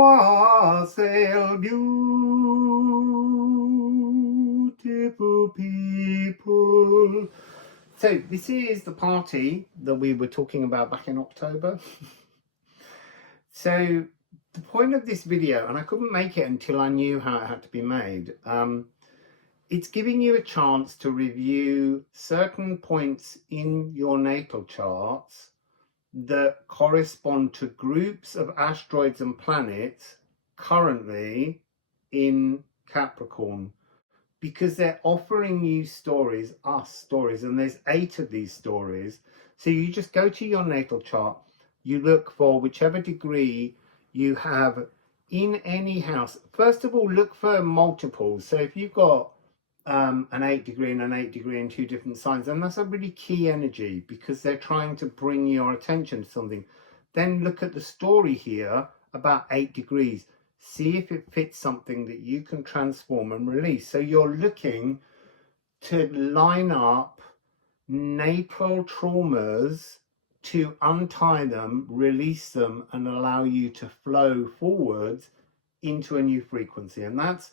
Wassail Beautiful People. So this is the party that we were talking about back in October. So the point of this video, and I couldn't make it until I knew how it had to be made, it's giving you a chance to review certain points in your natal charts that correspond to groups of asteroids and planets currently in Capricorn, because they're offering you stories, and there's 8 of these stories. So you just go to your natal chart, you look for whichever degree you have in any house. First of all, look for multiples. So if you've got an 8 degree and an 8 degree in 2 different signs, and that's a really key energy because they're trying to bring your attention to something. Then look at the story here about 8 degrees. See if it fits something that you can transform and release. So you're looking to line up natal traumas to untie them, release them, and allow you to flow forwards into a new frequency. And that's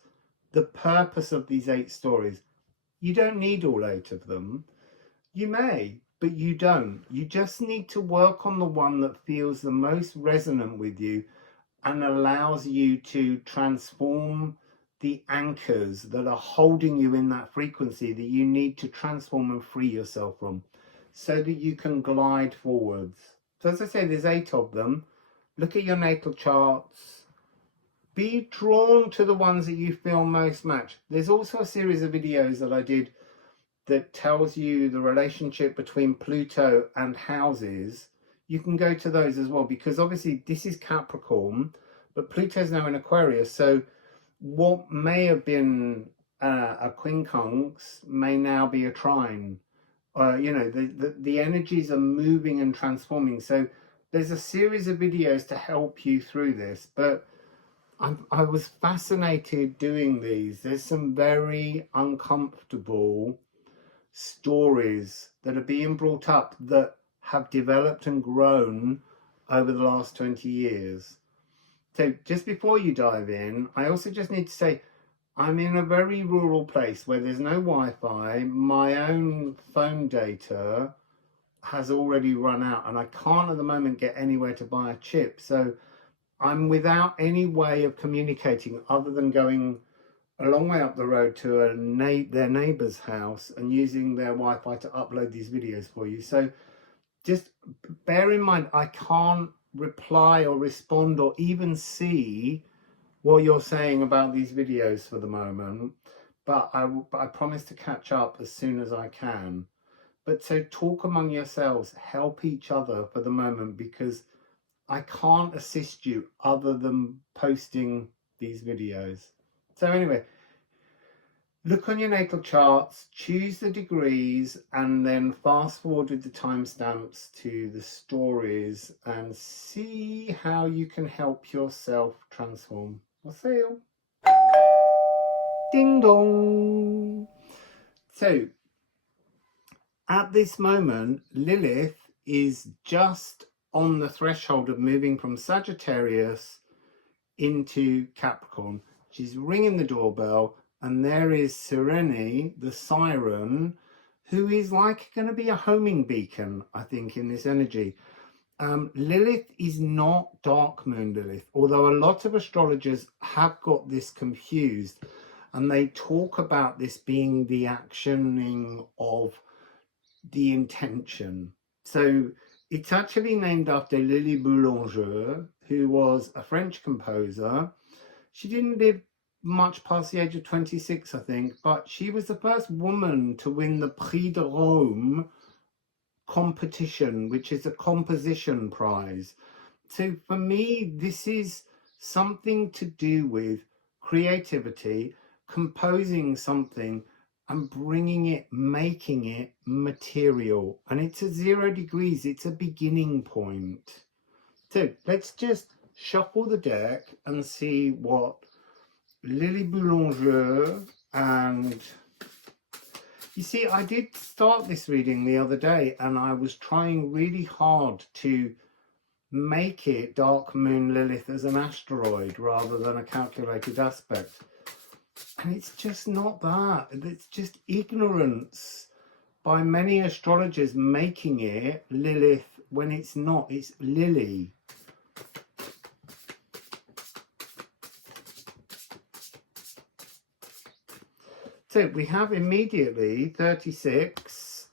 the purpose of these 8 stories. You don't need all 8 of them. You may, but you don't. You just need to work on the one that feels the most resonant with you and allows you to transform the anchors that are holding you in that frequency that you need to transform and free yourself from so that you can glide forwards. So as I say, there's 8 of them. Look at your natal charts. Be drawn to the ones that you feel most match. There's also a series of videos that I did that tells you the relationship between Pluto and houses. You can go to those as well, because obviously this is Capricorn, but Pluto's now in Aquarius. So what may have been a quincunx may now be a trine. You know, the energies are moving and transforming. So there's a series of videos to help you through this, but I was fascinated doing these. There's some very uncomfortable stories that are being brought up that have developed and grown over the last 20 years. So just before you dive in, I also just need to say, I'm in a very rural place where there's no Wi-Fi. My own phone data has already run out and I can't at the moment get anywhere to buy a chip. So I'm without any way of communicating other than going a long way up the road to their neighbour's house and using their Wi-Fi to upload these videos for you. So just bear in mind, I can't reply or respond or even see what you're saying about these videos for the moment, but I promise to catch up as soon as I can. But so talk among yourselves, help each other for the moment, because I can't assist you other than posting these videos. So anyway, look on your natal charts, choose the degrees, and then fast forward with the timestamps to the stories and see how you can help yourself transform. Wassail. Ding dong. So at this moment, Lilith is just on the threshold of moving from Sagittarius into Capricorn. She's ringing the doorbell, and there is Serene, the siren, who is like going to be a homing beacon, I think, in this energy. Lilith is not dark moon Lilith, although a lot of astrologers have got this confused, and they talk about this being the actioning of the intention. So it's actually named after Lily Boulanger, who was a French composer. She didn't live much past the age of 26, I think, but she was the first woman to win the Prix de Rome competition, which is a composition prize. So for me, this is something to do with creativity, composing something and bringing it, making it material. And it's at 0 degrees, it's a beginning point. So let's just shuffle the deck and see what Lily Boulanger and... You see, I did start this reading the other day and I was trying really hard to make it dark moon Lilith as an asteroid rather than a calculated aspect. And it's just not that. It's just ignorance by many astrologers making it Lilith when it's not. It's Lily. So we have immediately 36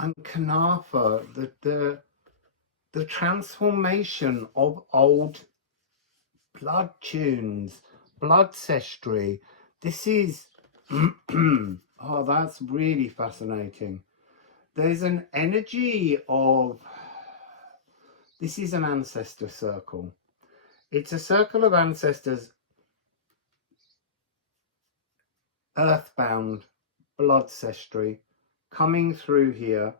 and Kanafa, the transformation of old blood tunes, blood ancestry. This is oh, that's really fascinating. There's an energy of, this is an ancestor circle. It's a circle of ancestors, earthbound blood ancestry coming through here.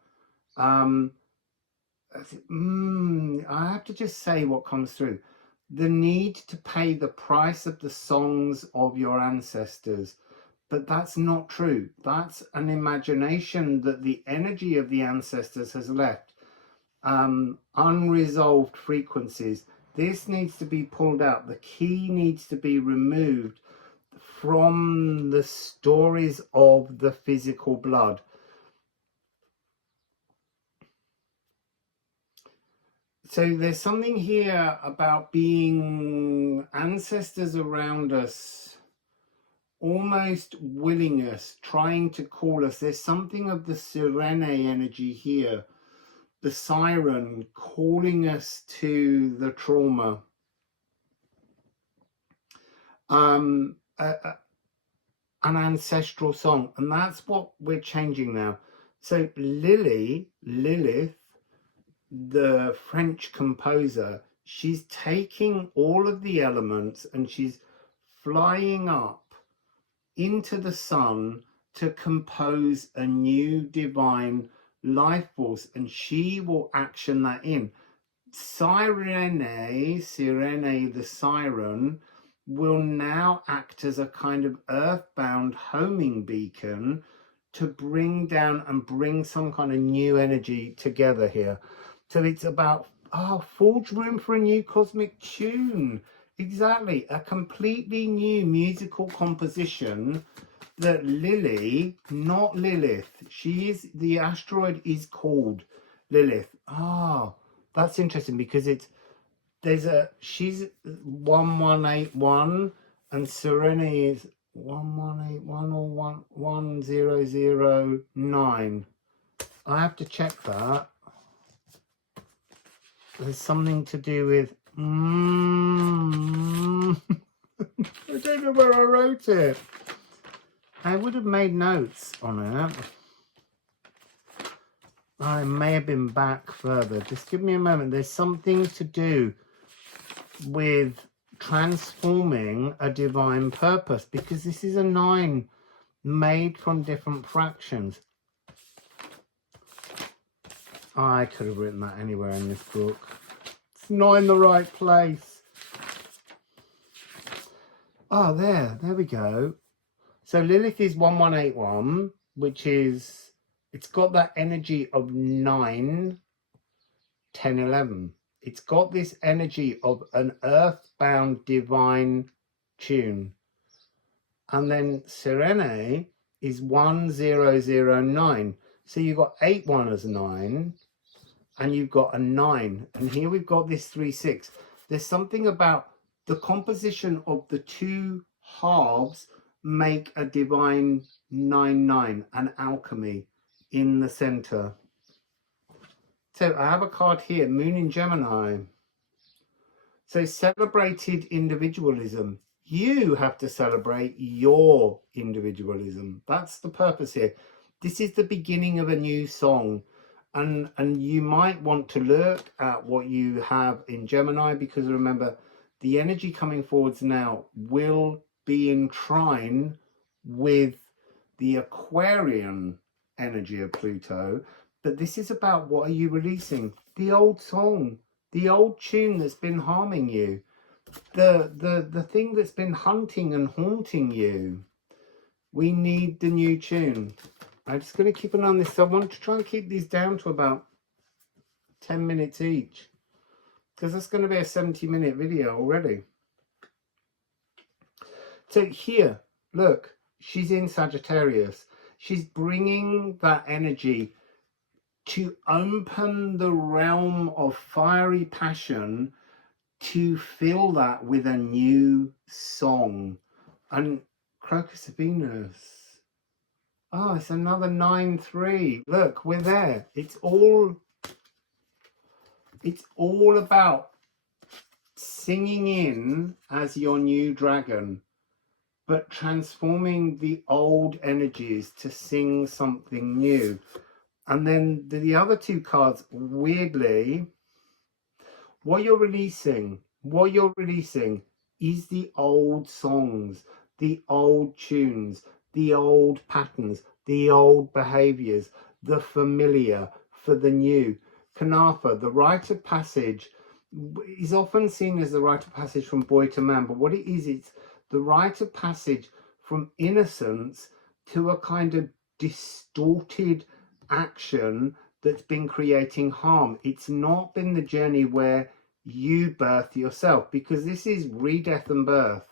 I have to just say what comes through. The need to pay the price of the songs of your ancestors. But that's not true. That's an imagination that the energy of the ancestors has left. Unresolved frequencies. This needs to be pulled out. The key needs to be removed from the stories of the physical blood. So there's something here about being ancestors around us, almost willing us, trying to call us. There's something of the Sirene energy here, the siren calling us to the trauma. An ancestral song, and that's what we're changing now. So Lilith, the French composer, she's taking all of the elements and she's flying up into the sun to compose a new divine life force, and she will action that in. Sirene, the siren, will now act as a kind of earthbound homing beacon to bring down and bring some kind of new energy together here. So it's about, forge room for a new cosmic tune. Exactly, a completely new musical composition that Lily, not Lilith, the asteroid is called Lilith. That's interesting because she's 1181 and Serene is 1181 or 1009. I have to check that. There's something to do with I don't know where I wrote it. I would have made notes on it. I may have been back further. Just give me a moment. There's something to do with transforming a divine purpose, because this is a 9 made from different fractions. I could have written that anywhere in this book. It's not in the right place. There we go. So Lilith is 1181, which is, it's got that energy of 9, 10, 11. It's got this energy of an earthbound divine tune. And then Serene is 1009. So you've got 81 as 9, and you've got a 9. And here we've got this 3-6. There's something about the composition of the two halves make a divine 9-9, an alchemy in the center. So I have a card here, Moon in Gemini. So celebrated individualism. You have to celebrate your individualism. That's the purpose here. This is the beginning of a new song. And you might want to look at what you have in Gemini, because remember, the energy coming forwards now will be in trine with the Aquarian energy of Pluto. But this is about, what are you releasing? The old song, the old tune that's been harming you, the thing that's been hunting and haunting you. We need the new tune. I'm just going to keep an eye on this. So I want to try and keep these down to about 10 minutes each, because that's going to be a 70-minute video already. So here, look, she's in Sagittarius. She's bringing that energy to open the realm of fiery passion, to fill that with a new song. And Crocus of Venus. Oh, it's another 9-3. Look, we're there. It's all about singing in as your new dragon, but transforming the old energies to sing something new. And then the other two cards, weirdly, what you're releasing is the old songs, the old tunes, the old patterns, the old behaviors, the familiar for the new. Kanafa, the rite of passage, is often seen as the rite of passage from boy to man, but what it is, it's the rite of passage from innocence to a kind of distorted action that's been creating harm. It's not been the journey where you birth yourself, because this is re-death and birth.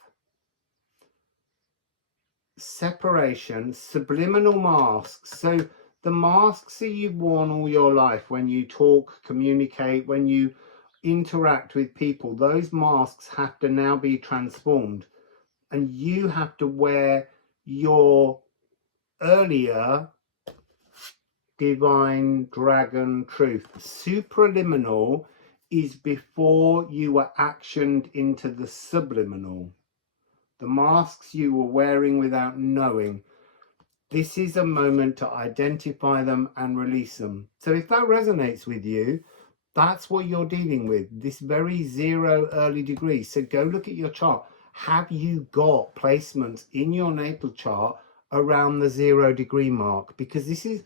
Separation, subliminal masks. So the masks that you've worn all your life, when you talk, communicate, when you interact with people, those masks have to now be transformed, and you have to wear your earlier divine dragon truth. Supraliminal is before you were actioned into the subliminal, the masks you were wearing without knowing. This is a moment to identify them and release them. So if that resonates with you, that's what you're dealing with, this very 0 early degree. So go look at your chart. Have you got placements in your natal chart around the 0 degree mark? Because this is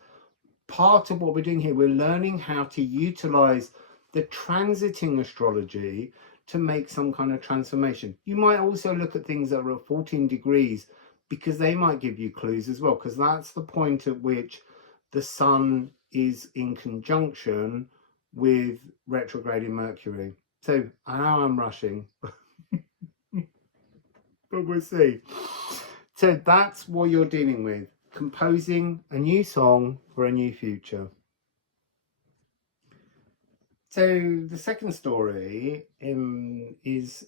part of what we're doing here. We're learning how to utilize the transiting astrology to make some kind of transformation. You might also look at things that are at 14 degrees, because they might give you clues as well, because that's the point at which the sun is in conjunction with retrograding Mercury. So I know I'm rushing, but we'll see. So that's what you're dealing with, composing a new song for a new future. So the second story is,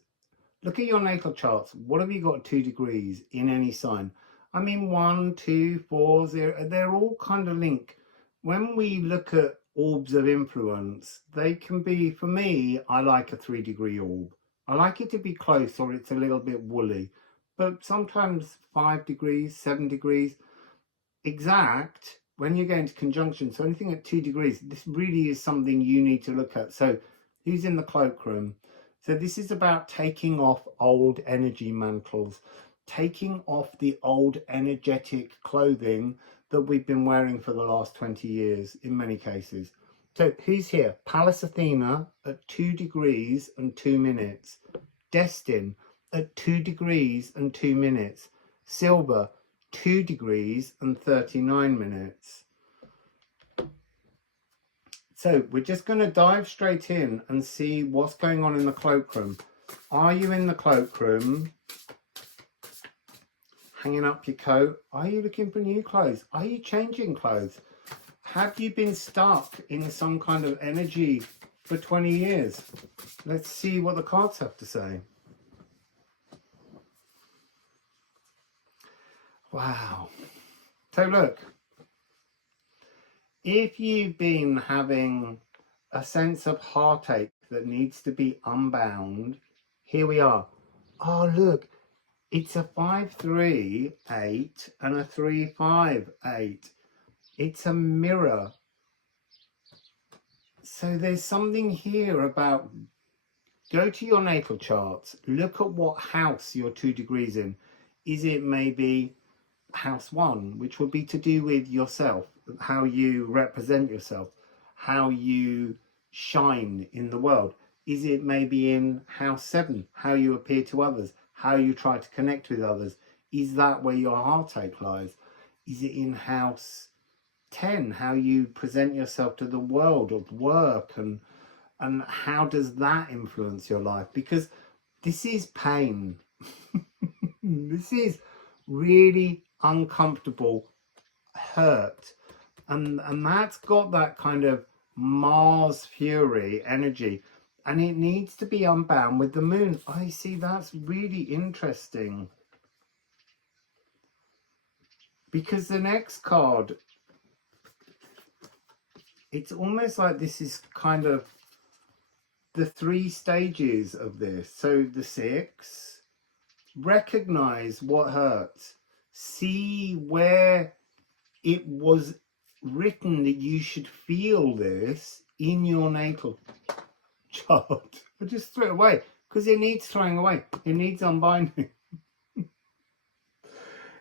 look at your natal charts. What have you got 2 degrees in any sign? I mean, 1, 2, 4, 0, they're all kind of linked. When we look at orbs of influence, they can be, for me, I like a 3 degree orb. I like it to be close, or it's a little bit woolly, but sometimes 5 degrees, 7 degrees. Exact, when you go into conjunction, so anything at 2 degrees, this really is something you need to look at. So who's in the cloakroom? So this is about taking off old energy mantles, taking off the old energetic clothing that we've been wearing for the last 20 years in many cases. So who's here? Pallas Athena at 2 degrees and 2 minutes. Destin at 2 degrees and 2 minutes. Silver, 2 degrees and 39 minutes. So we're just going to dive straight in and see what's going on in the cloakroom. Are you in the cloakroom? Hanging up your coat? Are you looking for new clothes? Are you changing clothes? Have you been stuck in some kind of energy for 20 years? Let's see what the cards have to say. Wow. So look, if you've been having a sense of heartache that needs to be unbound, here we are. Oh, look, it's a 5-3-8 and a 3-5-8. It's a mirror. So there's something here about, go to your natal charts, look at what house you're 2 degrees in. Is it maybe house 1, which would be to do with yourself, how you represent yourself, how you shine in the world? Is it maybe in house 7, how you appear to others, how you try to connect with others? Is that where your heartache lies? Is it in house 10, how you present yourself to the world of work, and how does that influence your life? Because this is pain. This is really uncomfortable hurt, and that's got that kind of Mars fury energy, and it needs to be unbound with the moon. I see, that's really interesting, because the next card, it's almost like this is kind of the 3 stages of this. So the 6, recognize what hurts, see where it was written that you should feel this in your natal chart. I just threw it away because it needs throwing away. It needs unbinding.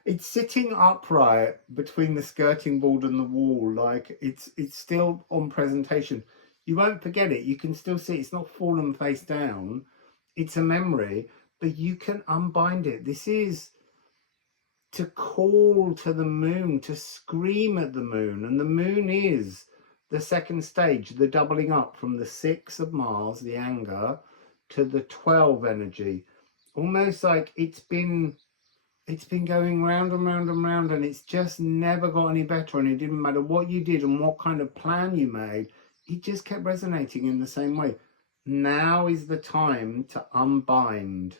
It's sitting upright between the skirting board and the wall, like it's still on presentation. You won't forget it. You can still see it's not fallen face down. It's a memory, but you can unbind it. This is to call to the moon, to scream at the moon. And the moon is the 2nd stage, the doubling up from the 6 of Mars, the anger, to the 12 energy. Almost like it's been going round and round and round, and it's just never got any better. And it didn't matter what you did and what kind of plan you made, it just kept resonating in the same way. Now is the time to unbind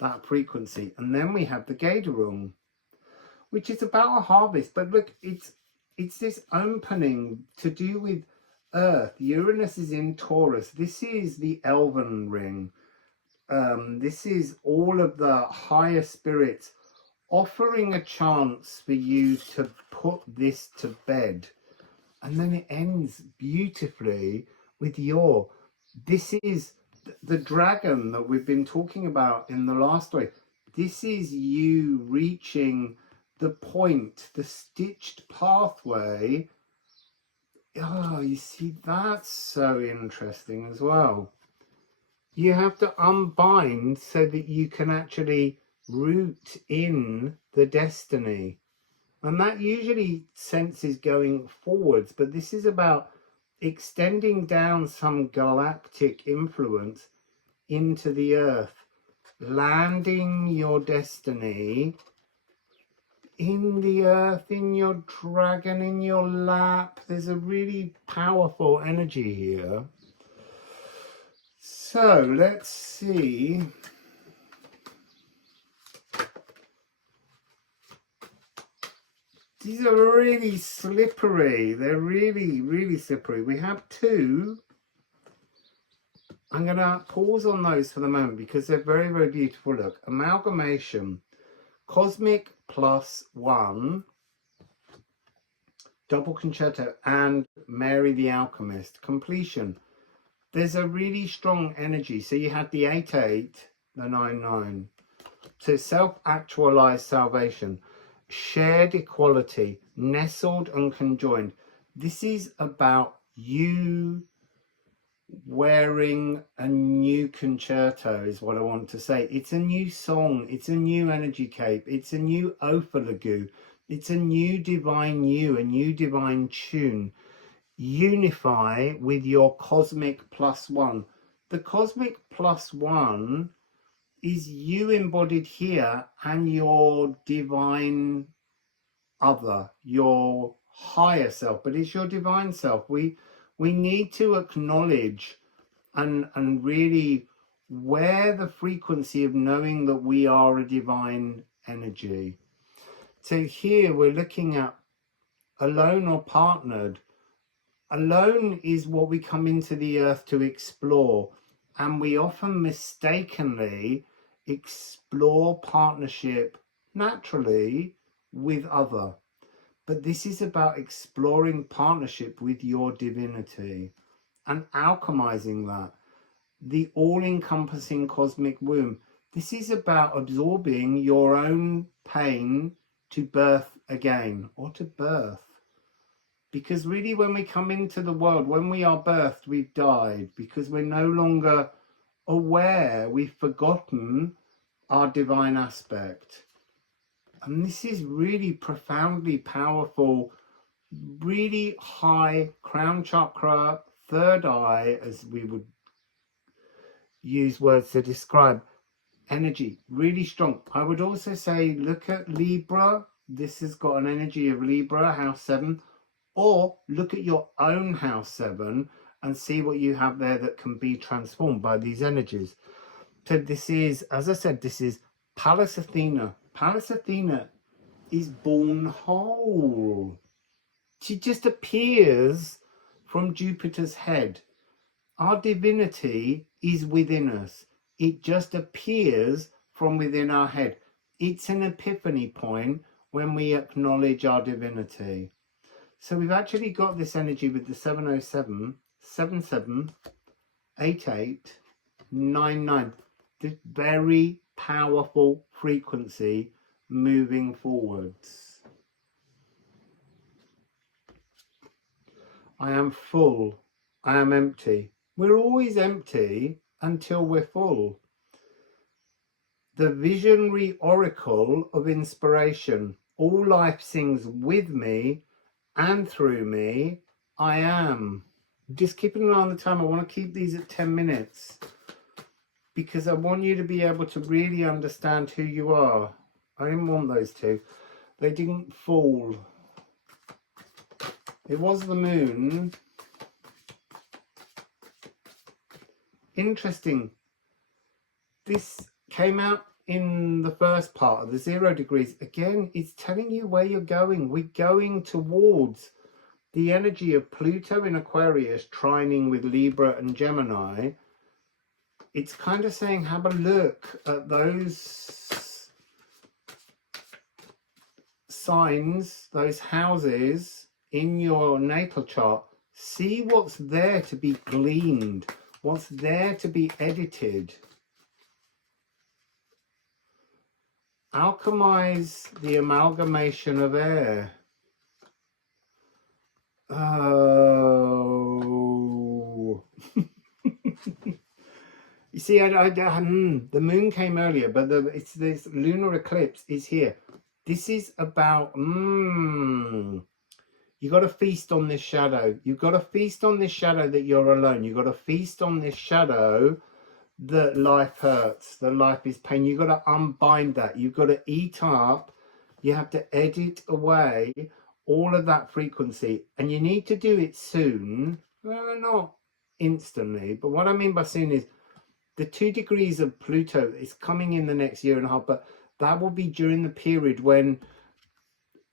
that frequency. And then we have the Gederung, which is about a harvest. But look, it's this opening to do with Earth. Uranus is in Taurus. This is the Elven ring. This is all of the higher spirits offering a chance for you to put this to bed. And then it ends beautifully with this is the dragon that we've been talking about in the last way. This is you reaching the point, the stitched pathway. Oh, you see, that's so interesting as well. You have to unbind so that you can actually root in the destiny. And that usually senses going forwards, but this is about extending down some galactic influence into the earth, landing your destiny in the earth, in your dragon, in your lap. There's a really powerful energy here. So let's see. These are really slippery. They're really, really slippery. We have 2. I'm going to pause on those for the moment because they're very, very beautiful. Look, amalgamation, cosmic +1, double concerto, and Mary the Alchemist, completion. There's a really strong energy. So you had the 8-8, the 9-9. So self-actualized salvation, shared equality, nestled and conjoined. This is about you wearing a new concerto is what I want to say. It's a new song. It's a new energy cape. It's a new Ophilagu. It's a new divine you, a new divine tune. Unify with your cosmic +1. The cosmic +1 is you embodied here and your divine other, your higher self, but it's your divine self. We need to acknowledge and really wear the frequency of knowing that we are a divine energy. So here we're looking at alone or partnered. Alone is what we come into the earth to explore, and we often mistakenly explore partnership naturally with other. But this is about exploring partnership with your divinity and alchemizing that. The all-encompassing cosmic womb. This is about absorbing your own pain to birth again, or to birth. Because really when we come into the world, when we are birthed, we've died, because we're no longer aware, we've forgotten our divine aspect. And this is really profoundly powerful really high crown chakra, third eye, as we would use words to describe energy, really strong. I would also say look at Libra. This has got an energy of Libra, house 7, or look at your own house 7 and see what you have there that can be transformed by these energies. So this is, as I said, this is Pallas Athena. Pallas Athena is born whole. She just appears from Jupiter's head. Our divinity is within us. It just appears from within our head. It's an epiphany point when we acknowledge our divinity. So we've actually got this energy with the 707, 77, 88, 99. This very powerful frequency moving forwards. I am full. I am empty. We're always empty until we're full. The visionary oracle of inspiration. All life sings with me and through me. I am. Just keeping an eye on the time. I want to keep these at 10 minutes because I want you to be able to really understand who you are. I didn't want those two. They didn't fall. It was the moon. Interesting. This came out in the first part of the 0 degrees. Again, it's telling you where you're going. We're going towards the energy of Pluto in Aquarius trining with Libra and Gemini. It's kind of saying, have a look at those signs, those houses in your natal chart. See what's there to be gleaned, what's there to be edited. Alchemize the amalgamation of air. Oh. You see, the moon came earlier, but it's this lunar eclipse is here. This is about, you got to feast on this shadow. You've got to feast on this shadow that you're alone. You've got to feast on this shadow that life hurts, that life is pain. You've got to unbind that. You've got to eat up. You have to edit away all of that frequency. And you need to do it soon. Well, not instantly. But what I mean by soon is the 2 degrees of Pluto is coming in the next year and a half. But that will be during the period when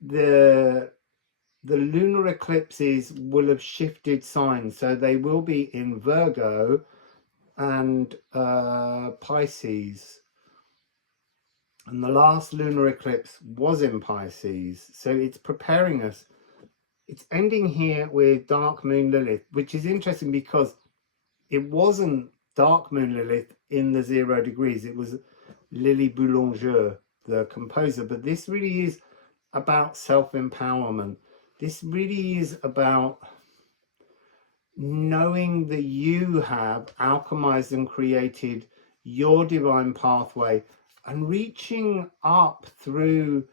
the lunar eclipses will have shifted signs. So they will be in Virgo and Pisces, and the last lunar eclipse was in Pisces, so it's preparing us. It's ending here with dark moon Lilith, which is interesting because it wasn't dark moon Lilith in the 0 degrees, it was Lily Boulanger, the composer. But this really is about self-empowerment. This really is about knowing that you have alchemized and created your divine pathway and reaching up through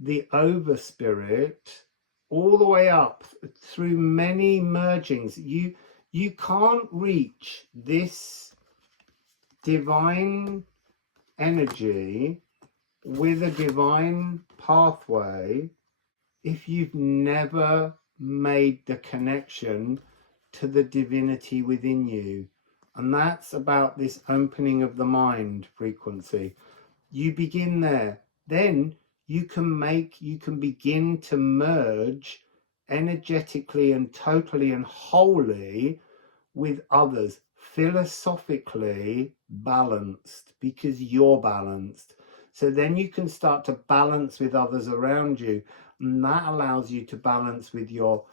the overspirit all the way up through many mergings. You can't reach this divine energy with a divine pathway if you've never made the connection to the divinity within you. And that's about this opening of the mind frequency. You begin there, then you can begin to merge energetically and totally and wholly with others, philosophically balanced, because you're balanced. So then you can start to balance with others around you, and that allows you to balance with your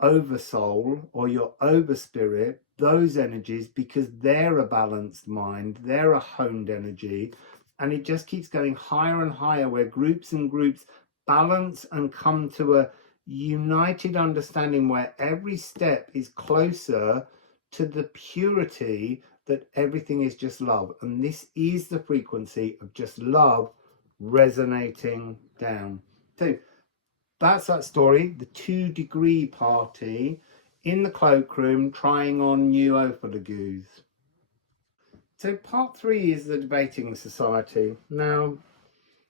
oversoul or your overspirit, those energies, because they're a balanced mind, they're a honed energy. And it just keeps going higher and higher, where groups and groups balance and come to a united understanding where every step is closer to the purity that everything is just love. And this is the frequency of just love resonating down. So that's that story, the 2-degree party in the cloakroom trying on new opalagoos. So part 3 is the debating society. Now,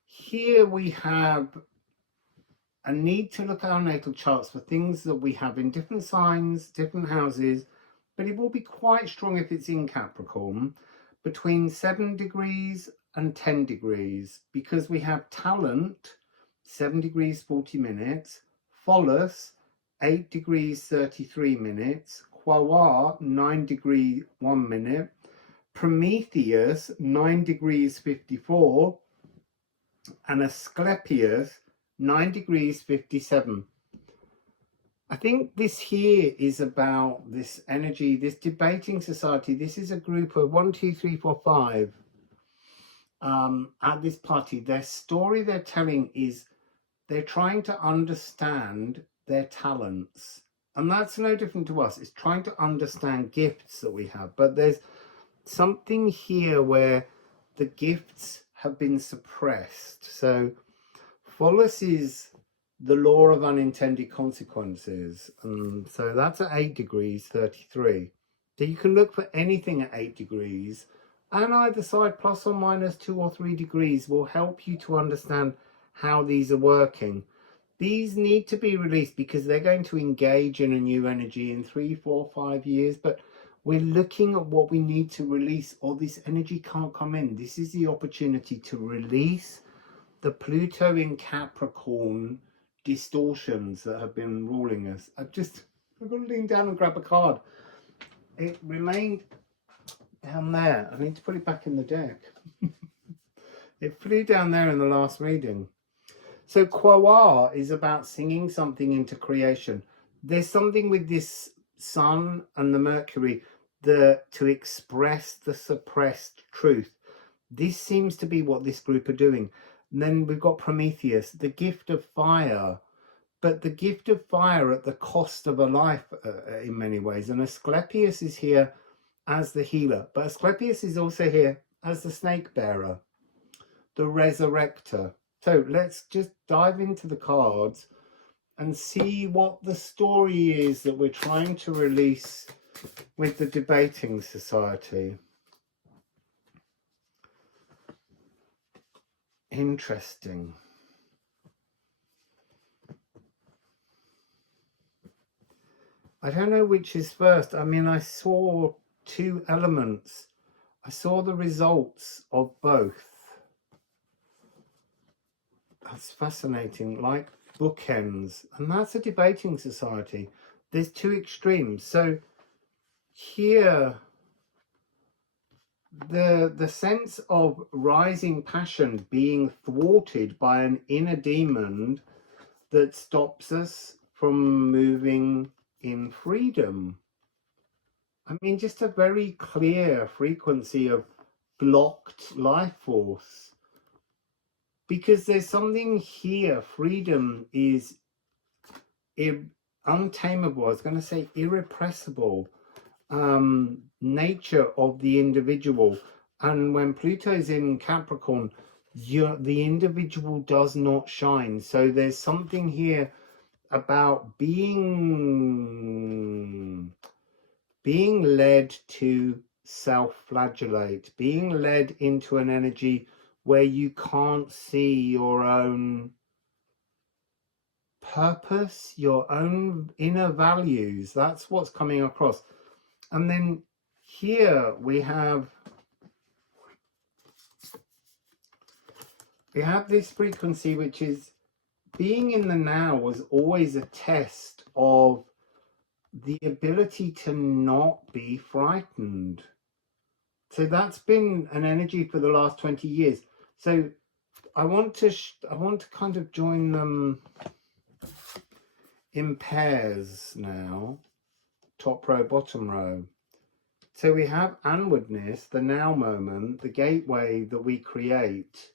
here we have a need to look at our natal charts for things that we have in different signs, different houses, but it will be quite strong if it's in Capricorn, between 7 degrees and 10 degrees, because we have talent, 7 degrees 40 minutes, Pholus, 8 degrees 33 minutes, Quawa, 9 degrees 1 minute, Prometheus, 9 degrees 54, and Asclepius, 9 degrees 57. I think this here is about this energy, this debating society. This is a group of 1, 2, 3, 4, 5 at this party. Their story they're telling is they're trying to understand their talents. And that's no different to us. It's trying to understand gifts that we have. But there's something here where the gifts have been suppressed. So Pholus is the law of unintended consequences, and so that's at 8 degrees 33. So you can look for anything at 8 degrees, and either side plus or minus 2 or 3 degrees will help you to understand how these are working. These need to be released because they're going to engage in a new energy in 3, 4, 5 years, but we're looking at what we need to release, or this energy can't come in. This is the opportunity to release the Pluto in Capricorn distortions that have been ruling us. I've got to lean down and grab a card. It remained down there. I need to put it back in the deck. It flew down there in the last reading. So Quawa is about singing something into creation. There's something with this Sun and the Mercury to express the suppressed truth. This seems to be what this group are doing. And then we've got Prometheus, the gift of fire, but the gift of fire at the cost of a life in many ways. And Asclepius is here as the healer, but Asclepius is also here as the snake bearer, the resurrector. So let's just dive into the cards and see what the story is that we're trying to release with the debating society. Interesting. I don't know which is first. I mean, I saw 2 elements. I saw the results of both. That's fascinating, like bookends. And that's a debating society. There's 2 extremes. So here, the sense of rising passion being thwarted by an inner demon that stops us from moving in freedom. I mean, just a very clear frequency of blocked life force, because there's something here. Freedom is untamable. I was going to say irrepressible. Nature of the individual, and when Pluto's in Capricorn, the individual does not shine. So there's something here about being led to self-flagellate, being led into an energy where you can't see your own purpose, your own inner values. That's what's coming across. And then here we have this frequency, which is being in the now was always a test of the ability to not be frightened. So that's been an energy for the last 20 years. So I want to kind of join them in pairs now, top row, bottom row. So we have onwardness, the now moment, the gateway that we create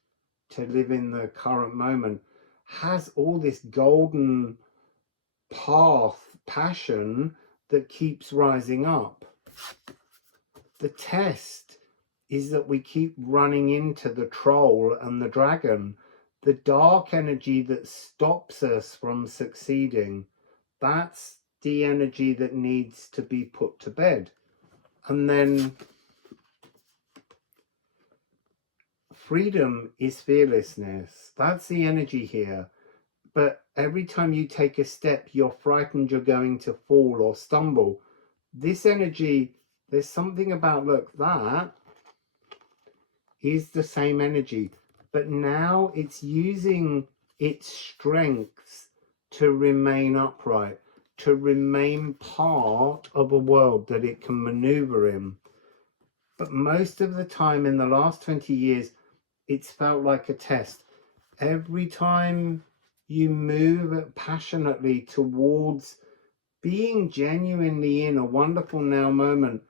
to live in the current moment, has all this golden path, passion that keeps rising up. The test is that we keep running into the troll and the dragon the dark energy that stops us from succeeding, that's the energy that needs to be put to bed. And then freedom is fearlessness. That's the energy here. But every time you take a step, you're frightened you're going to fall or stumble. This energy, there's something about, look, that is the same energy, but now it's using its strengths to remain upright, to remain part of a world that it can maneuver in. But most of the time in the last 20 years, it's felt like a test. Every time you move passionately towards being genuinely in a wonderful now moment,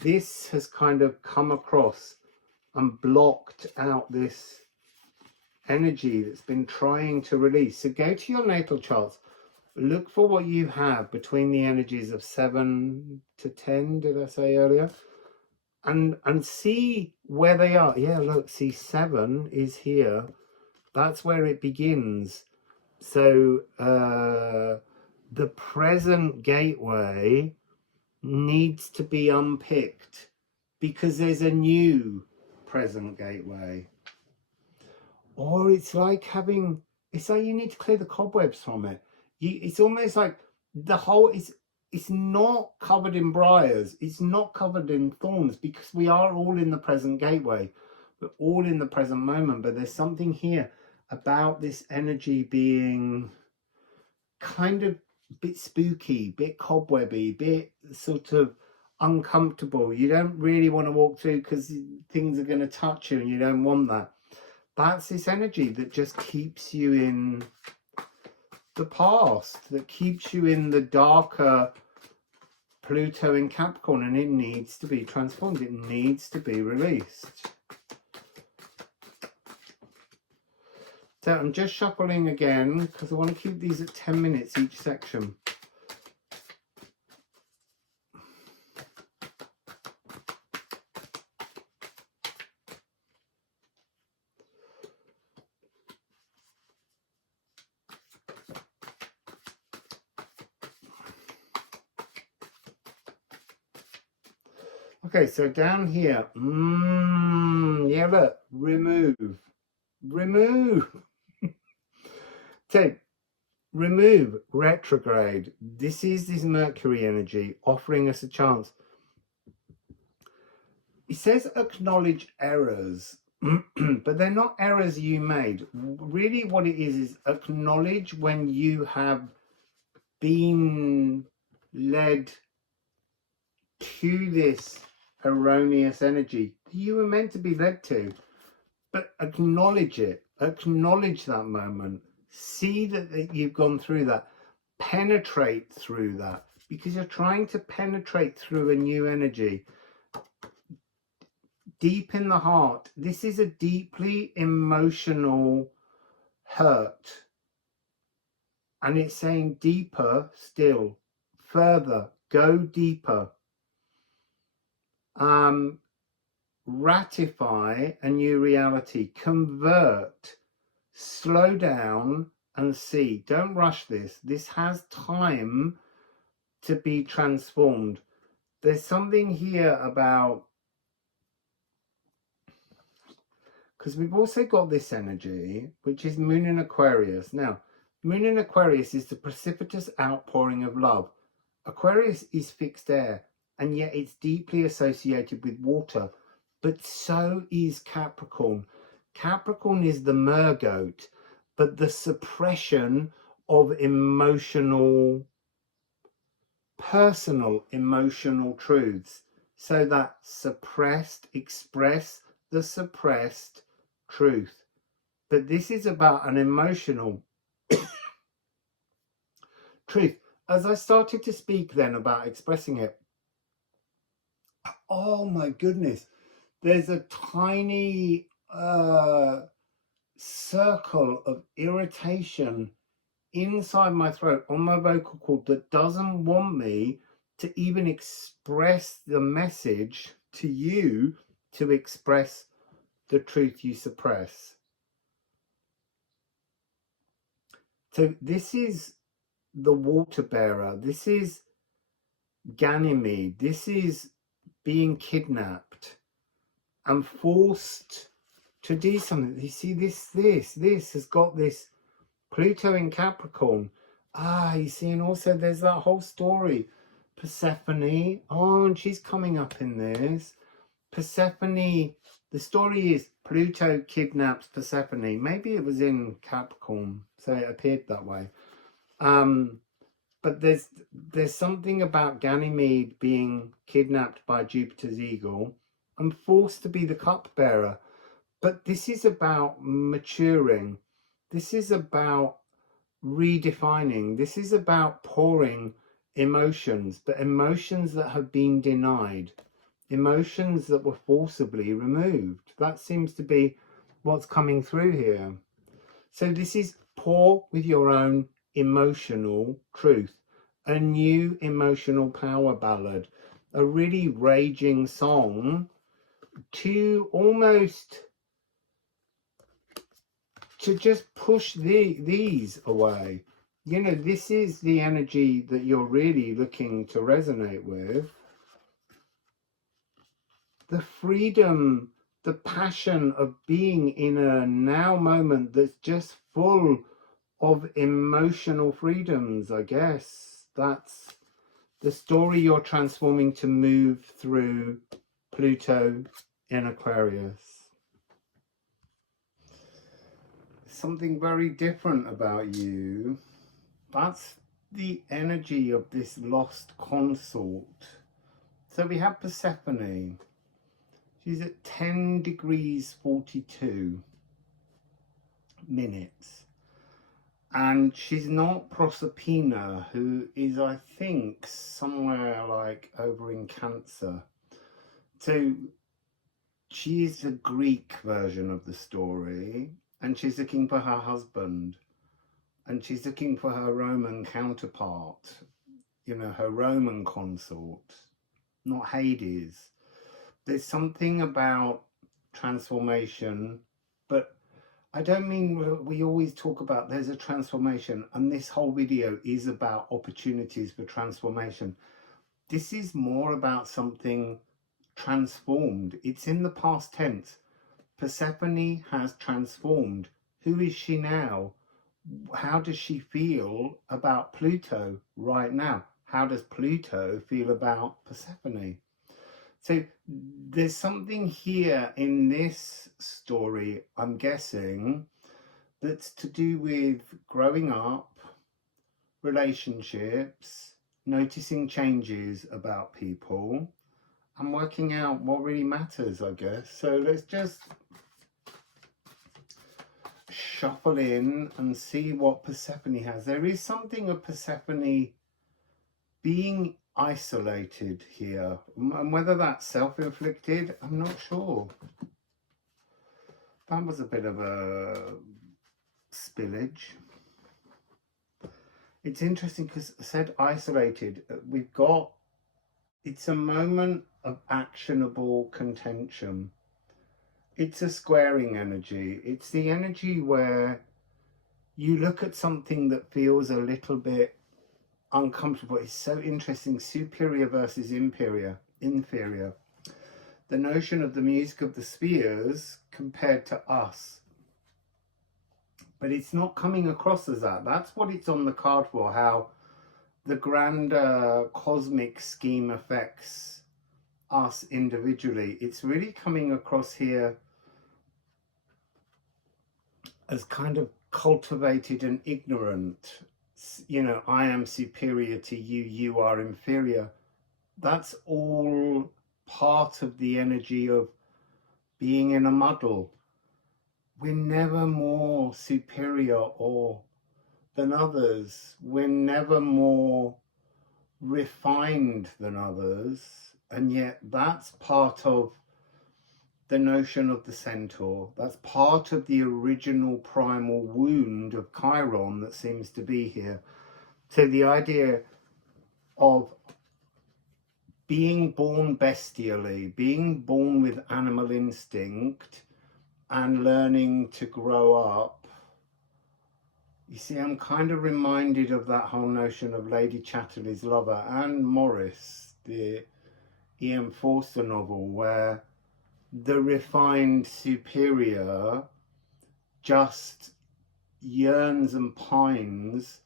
this has kind of come across and blocked out this energy that's been trying to release. So go to your natal charts, look for what you have between the energies of 7 to 10, did I say earlier? And see where they are. Yeah, look, see, 7 is here. That's where it begins. So the present gateway needs to be unpicked because there's a new present gateway. Or it's like having, it's like you need to clear the cobwebs from it. It's almost like the whole, it's not covered in briars, it's not covered in thorns, because we are all in the present gateway. We're all in the present moment, but there's something here about this energy being kind of a bit spooky, bit cobwebby, bit sort of uncomfortable. You don't really want to walk through because things are going to touch you and you don't want that. That's this energy that just keeps you in the past, that keeps you in the darker Pluto in Capricorn, and it needs to be transformed. It needs to be released. So I'm just shuffling again because I want to keep these at 10 minutes each section. Okay, so down here, yeah, look, remove. So, remove, retrograde. This is this Mercury energy offering us a chance. It says acknowledge errors, but they're not errors you made. Really what it is acknowledge when you have been led to this erroneous energy you were meant to be led to, but acknowledge it, acknowledge that moment, see that you've gone through that, penetrate through that, because you're trying to penetrate through a new energy deep in the heart. This is a deeply emotional hurt, and it's saying deeper still, further, go deeper. Ratify a new reality, convert, slow down and see. Don't rush this. This has time to be transformed. There's something here about, because we've also got this energy, which is Moon in Aquarius. Now, Moon in Aquarius is the precipitous outpouring of love. Aquarius is fixed air, and yet it's deeply associated with water. But so is Capricorn. Capricorn is the mergoat, but the suppression of emotional, personal emotional truths. So that suppressed, express the suppressed truth. But this is about an emotional truth. As I started to speak then about expressing it, oh my goodness, there's a tiny circle of irritation inside my throat on my vocal cord that doesn't want me to even express the message to you, to express the truth you suppress. So this is the water bearer. This is Ganymede. This is being kidnapped and forced to do something. You see, this has got this Pluto in Capricorn. You see, and also there's that whole story. Persephone. Oh, and she's coming up in this. Persephone. The story is Pluto kidnaps Persephone. Maybe it was in Capricorn, so it appeared that way. But there's something about Ganymede being kidnapped by Jupiter's eagle and forced to be the cupbearer. But this is about maturing. This is about redefining. This is about pouring emotions, but emotions that have been denied, emotions that were forcibly removed. That seems to be what's coming through here. So this is pour with your own emotional truth, a new emotional power ballad, a really raging song to almost to just push these away. You know, this is the energy that you're really looking to resonate with. The freedom, the passion of being in a now moment that's just full of emotional freedoms, I guess. That's the story you're transforming to move through Pluto in Aquarius. Something very different about you. That's the energy of this lost consort. So we have Persephone. She's at 10 degrees 42 minutes. And she's not Proserpina, who is, I think, somewhere like over in Cancer. So she is the Greek version of the story, and she's looking for her husband, and she's looking for her Roman counterpart, you know, her Roman consort, not Hades. There's something about transformation, but I don't mean we always talk about there's a transformation, and this whole video is about opportunities for transformation. This is more about something transformed. It's in the past tense. Persephone has transformed. Who is she now? How does she feel about Pluto right now? How does Pluto feel about Persephone? So there's something here in this story, I'm guessing, that's to do with growing up, relationships, noticing changes about people, and working out what really matters, I guess. So let's just shuffle in and see what Persephone has. There is something of Persephone being isolated here, and whether that's self-inflicted, I'm not sure. That was a bit of a spillage. It's interesting because I said isolated. We've got, it's a moment of actionable contention. It's a squaring energy. It's the energy where you look at something that feels a little bit uncomfortable. It's so interesting. Superior versus inferior. The notion of the music of the spheres compared to us. But it's not coming across as that. That's what it's on the card for, how the grander cosmic scheme affects us individually. It's really coming across here as kind of cultivated and ignorant. You know, I am superior to you, you are inferior. That's all part of the energy of being in a muddle. We're never more superior or than others. We're never more refined than others. And yet that's part of the notion of the centaur. That's part of the original primal wound of Chiron that seems to be here. So the idea of being born bestially, being born with animal instinct, and learning to grow up, You see, I'm kind of reminded of that whole notion of Lady Chatterley's lover and Morris, the E.M. Forster novel, where the refined superior just yearns and pines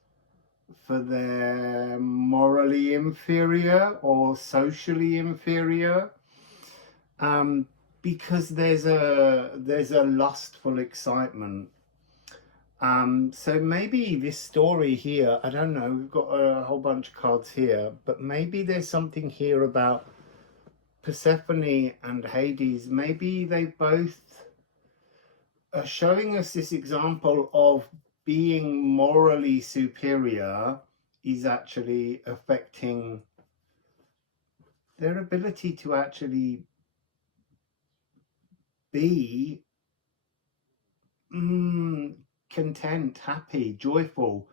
for their morally inferior or socially inferior, because there's a lustful excitement. So maybe this story here, I don't know, we've got a whole bunch of cards here, but maybe there's something here about Persephone and Hades. Maybe they both are showing us this example of being morally superior is actually affecting their ability to actually be content, happy, joyful.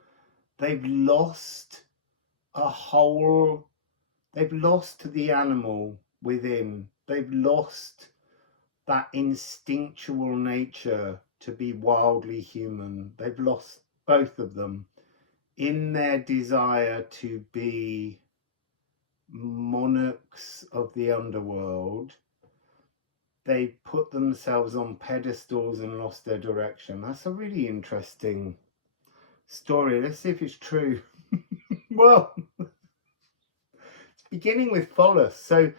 They've lost they've lost the animal within. They've lost that instinctual nature to be wildly human. They've lost both of them in their desire to be monarchs of the underworld. They put themselves on pedestals and lost their direction. That's a really interesting story. Let's see if it's true. Well, it's beginning with Pholus. So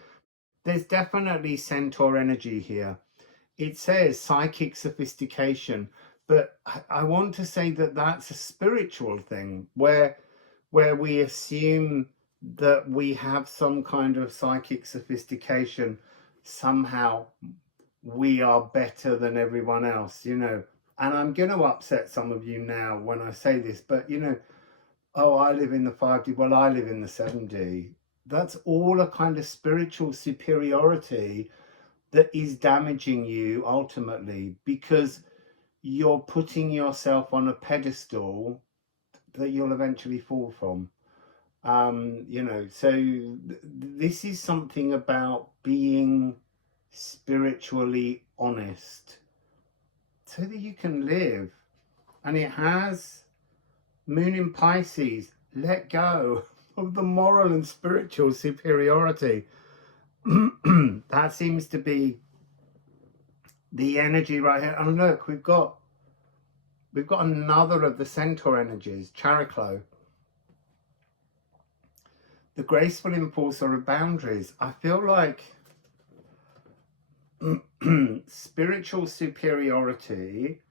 there's definitely centaur energy here. It says psychic sophistication, but I want to say that that's a spiritual thing where we assume that we have some kind of psychic sophistication. Somehow we are better than everyone else, you know. And I'm going to upset some of you now when I say this, but you know, oh, I live in the 5D, well, I live in the 7D. That's all a kind of spiritual superiority that is damaging you ultimately, because you're putting yourself on a pedestal that you'll eventually fall from. You know, so this is something about being spiritually honest so that you can live. And it has Moon in Pisces. Let go of the moral and spiritual superiority. That seems to be the energy right here. And look, we've got another of the centaur energies, Chariklo. The graceful enforcer of boundaries. I feel like spiritual superiority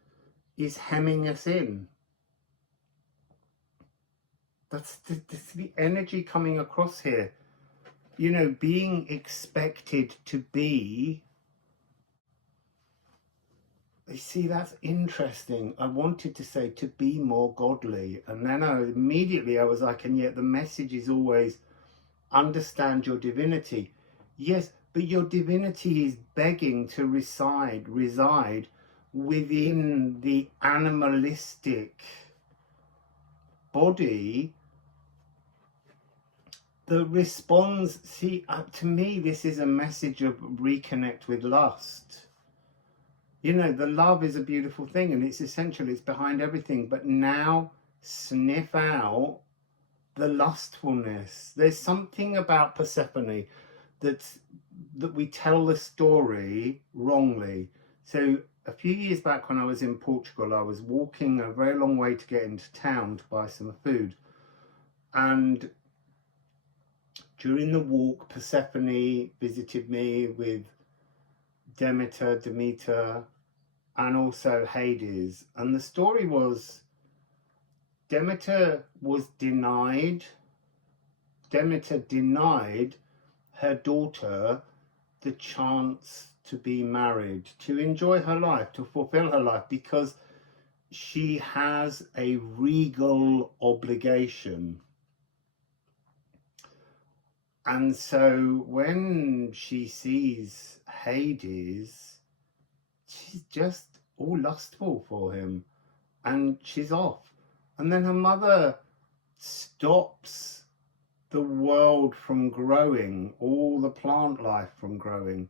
is hemming us in. That's the energy coming across here. You know, being expected to be. You see, that's interesting. I wanted to say to be more godly, and then I was like, and yet the message is always understand your divinity. Yes, but your divinity is begging to reside within the animalistic body that responds. See, to me, this is a message of reconnect with lust. You know, the love is a beautiful thing and it's essential, it's behind everything, but now sniff out the lustfulness. There's something about Persephone that we tell the story wrongly. So a few years back when I was in Portugal, I was walking a very long way to get into town to buy some food, and during the walk Persephone visited me with Demeter, and also Hades. And the story was Demeter denied her daughter the chance to be married, to enjoy her life, to fulfill her life, because she has a regal obligation. And so when she sees Hades, she's just all lustful for him and she's off. And then her mother stops the world from growing, all the plant life from growing,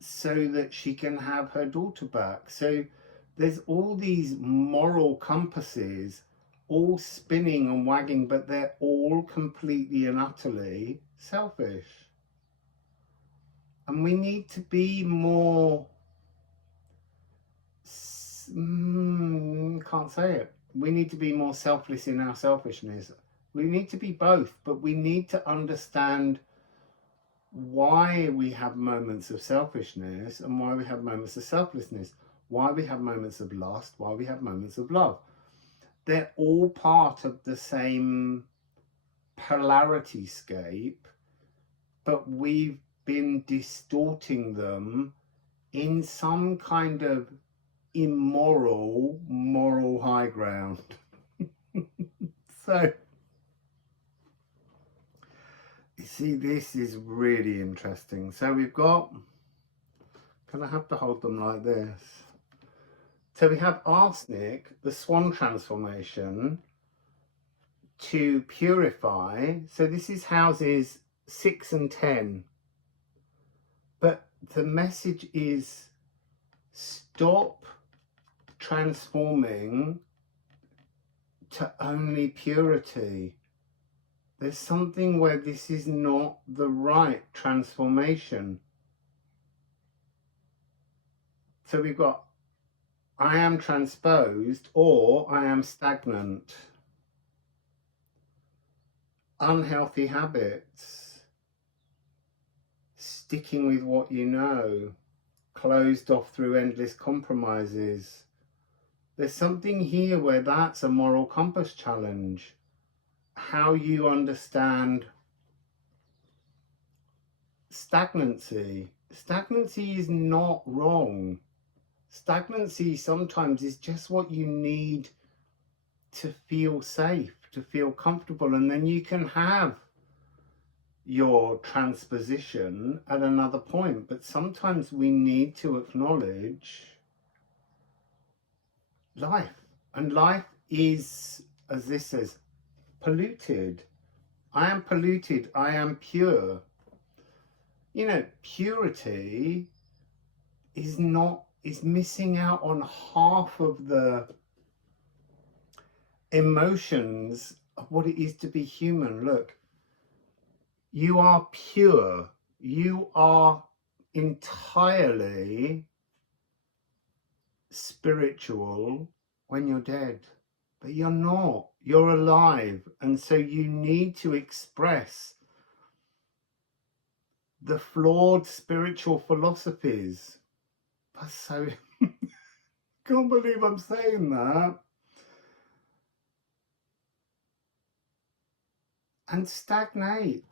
so that she can have her daughter back. So there's all these moral compasses all spinning and wagging, but they're all completely and utterly selfish. And we need to be more, can't say it. We need to be more selfless in our selfishness. We need to be both, but we need to understand why we have moments of selfishness and why we have moments of selflessness, why we have moments of lust, why we have moments of love. They're all part of the same polarity scape, but we've been distorting them in some kind of immoral, moral high ground. So, you see, this is really interesting. So we've got, can I have to hold them like this? So we have arsenic, the swan transformation, to purify. So this is houses 6 and 10. But the message is stop transforming to only purity. There's something where this is not the right transformation. So we've got I am transposed or I am stagnant. Unhealthy habits. Sticking with what you know. Closed off through endless compromises. There's something here where that's a moral compass challenge. How you understand stagnancy. Stagnancy is not wrong. Stagnancy sometimes is just what you need to feel safe, to feel comfortable, and then you can have your transposition at another point. But sometimes we need to acknowledge life, and life is, as this says, polluted. I am polluted, I am pure. You know, purity is missing out on half of the emotions of what it is to be human. Look, you are pure. You are entirely spiritual when you're dead, but you're not. You're alive, and so you need to express the flawed spiritual philosophies. That's so can't believe I'm saying that. And stagnate.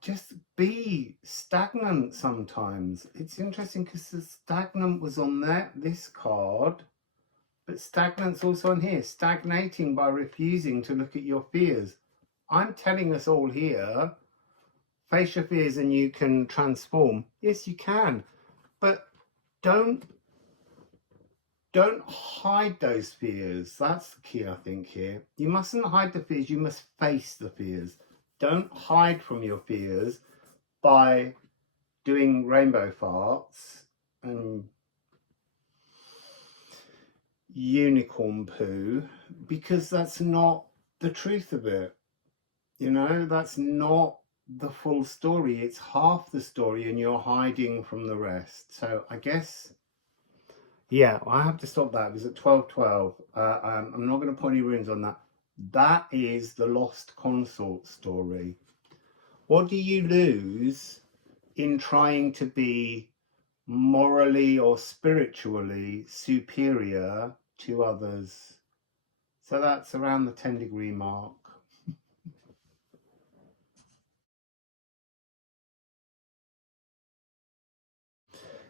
Just be stagnant sometimes. It's interesting because the stagnant was on this card, but stagnant's also on here. Stagnating by refusing to look at your fears. I'm telling us all here, face your fears and you can transform. Yes, you can, but don't hide those fears. That's the key, I think, here. You mustn't hide the fears. You must face the fears. Don't hide from your fears by doing rainbow farts and unicorn poo, because that's not the truth of it. You know, that's not the full story. It's half the story and you're hiding from the rest. So I guess, yeah, I have to stop that. It was at 12:12. I'm not going to put any runes on that. That is the lost consort story. What do you lose in trying to be morally or spiritually superior to others? So that's around the 10-degree mark.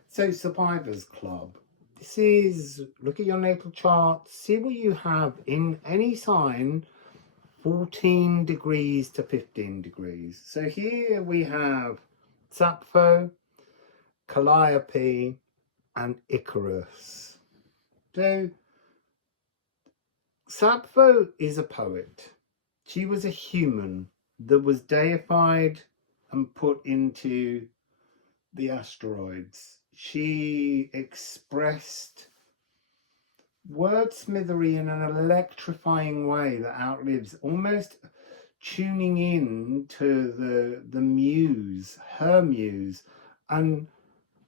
So Survivors Club. This is, look at your natal chart, see what you have in any sign, 14 degrees to 15 degrees. So here we have Sappho, Calliope, and Icarus. So Sappho is a poet. She was a human that was deified and put into the asteroids. She expressed wordsmithery in an electrifying way that outlives, almost tuning in to the muse, her muse. And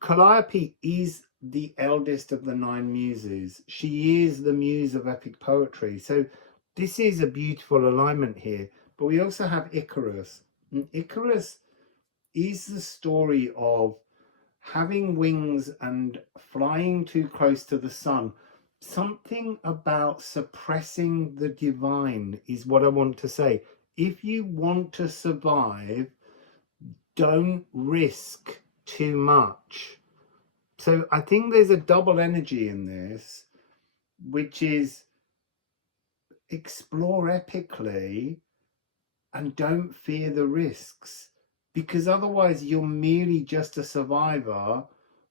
Calliope is the eldest of the 9 muses. She is the muse of epic poetry. So this is a beautiful alignment here. But we also have Icarus. And Icarus is the story of having wings and flying too close to the sun. Something about suppressing the divine is what I want to say. If you want to survive, don't risk too much. So I think there's a double energy in this, which is explore epically and don't fear the risks, because otherwise you're merely just a survivor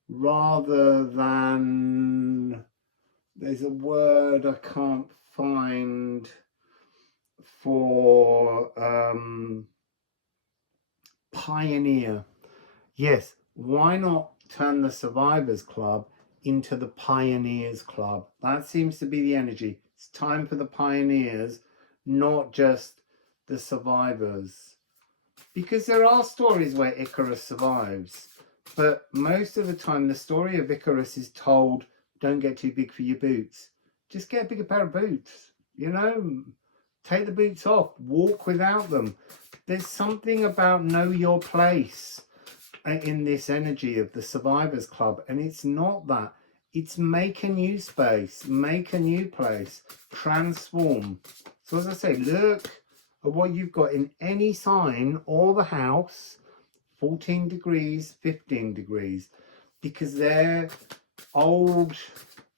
rather than, there's a word I can't find for pioneer. Yes, why not turn the Survivors Club into the Pioneers Club? That seems to be the energy. It's time for the pioneers, not just the survivors. Because there are stories where Icarus survives, but most of the time the story of Icarus is told, don't get too big for your boots. Just get a bigger pair of boots, you know, take the boots off, walk without them. There's something about know your place in this energy of the Survivors Club, and it's not that. It's make a new space, make a new place, transform. So as I say, look at what you've got in any sign or the house, 14 degrees, 15 degrees, because they're old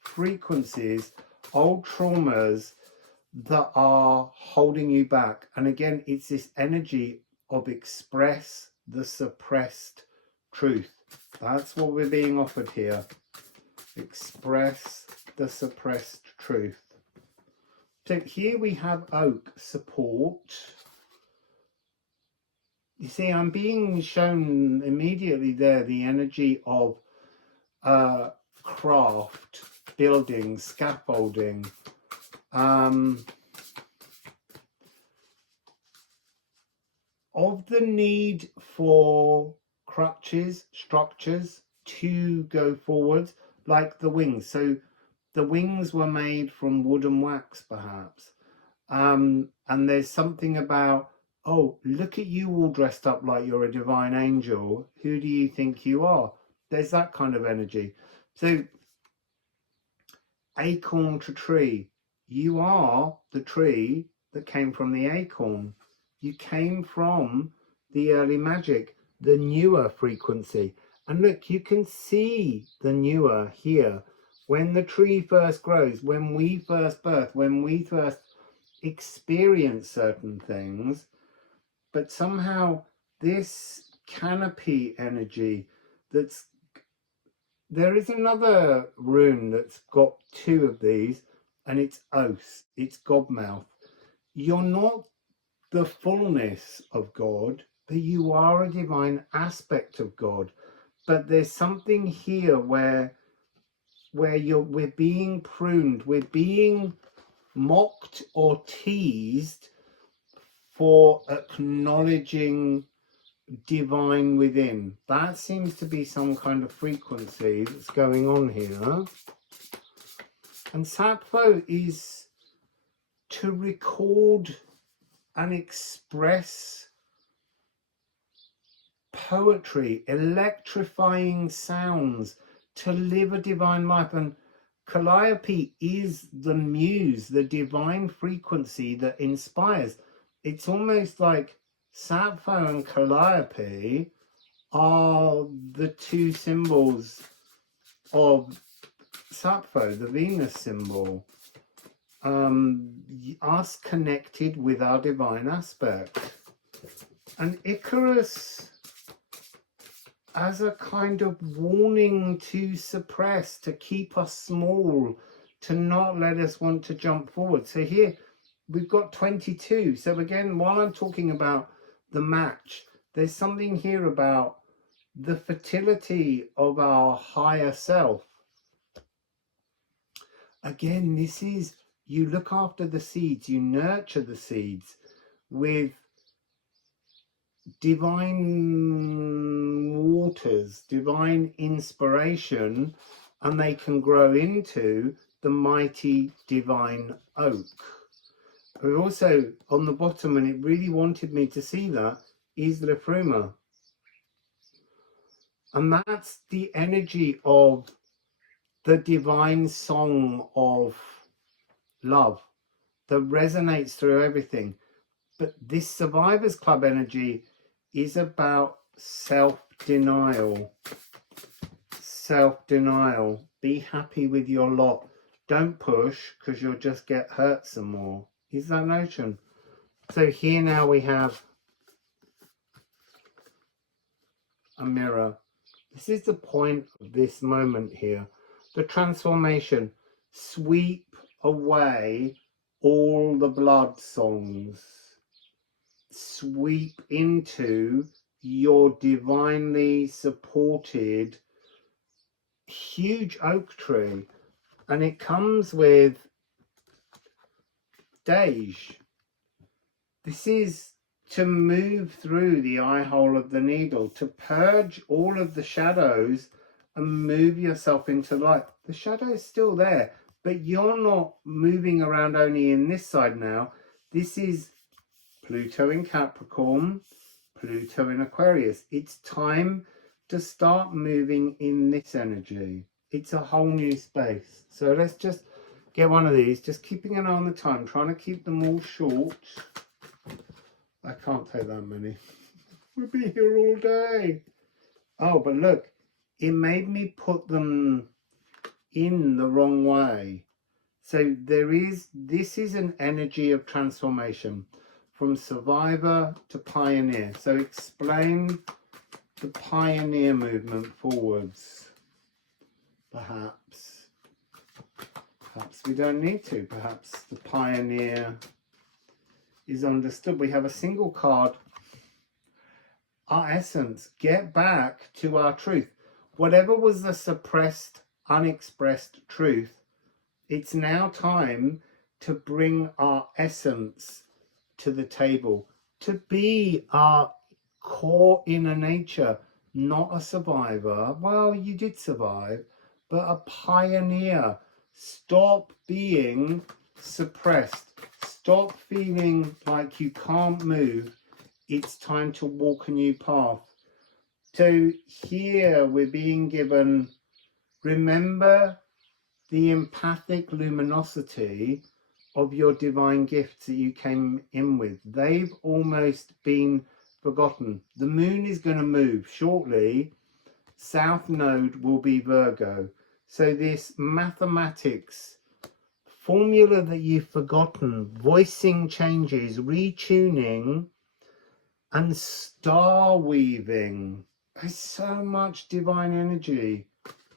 frequencies, old traumas that are holding you back. And again, it's this energy of express the suppressed truth. That's what we're being offered here. Express the suppressed truth. So here we have oak, support. You see, I'm being shown immediately there the energy of craft, building, scaffolding. Of the need for crutches, structures to go forward, like the wings. So the wings were made from wood and wax, perhaps. And there's something about, oh, look at you all dressed up like you're a divine angel. Who do you think you are? There's that kind of energy. So acorn to tree. You are the tree that came from the acorn. You came from the early magic, the newer frequency. And look, you can see the newer here. When the tree first grows, when we first birth, when we first experience certain things, but somehow this canopy energy that's, there is another rune that's got 2 of these, and it's Os, it's Godmouth. You're not the fullness of God, but you are a divine aspect of God. But there's something here where we're being pruned, we're being mocked or teased for acknowledging divine within. That seems to be some kind of frequency that's going on here. And Sappho is to record and express poetry, electrifying sounds, to live a divine life. And Calliope is the muse, the divine frequency that inspires. It's almost like Sappho and Calliope are the 2 symbols of Sappho, the Venus symbol. Us connected with our divine aspect. And Icarus as a kind of warning to suppress, to keep us small, to not let us want to jump forward. So here we've got 22. So again, while I'm talking about the match, there's something here about the fertility of our higher self. Again, this is, you look after the seeds, you nurture the seeds with divine waters, divine inspiration, and they can grow into the mighty divine oak. But also on the bottom, and it really wanted me to see that, is Liffruma. And that's the energy of the divine song of love that resonates through everything. But this Survivors Club energy is about self-denial. Self-denial. Be happy with your lot. Don't push, because you'll just get hurt some more. Is that notion? So here now we have a mirror. This is the point of this moment here. The transformation. Sweep away all the blood songs. Sweep into your divinely supported huge oak tree. And it comes with Dej. This is to move through the eye hole of the needle, to purge all of the shadows and move yourself into light. The shadow is still there, but you're not moving around only in this side now. This is Pluto in Capricorn, Pluto in Aquarius. It's time to start moving in this energy. It's a whole new space. So let's just get one of these, just keeping an eye on the time, trying to keep them all short. I can't take that many. We'll be here all day. Oh, but look, it made me put them in the wrong way. So this is an energy of transformation from survivor to pioneer. So explain the pioneer movement forwards. Perhaps we don't need to. Perhaps the pioneer is understood. We have a single card. Our essence. Get back to our truth. Whatever was the suppressed, unexpressed truth, it's now time to bring our essence to the table, to be our core inner nature, not a survivor. Well, you did survive, but a pioneer. Stop being suppressed. Stop feeling like you can't move. It's time to walk a new path. So here we're being given, remember the empathic luminosity of your divine gifts that you came in with. They've almost been forgotten. The moon is going to move shortly. South node will be Virgo. So this mathematics formula that you've forgotten, voicing changes, retuning, and star weaving. There's so much divine energy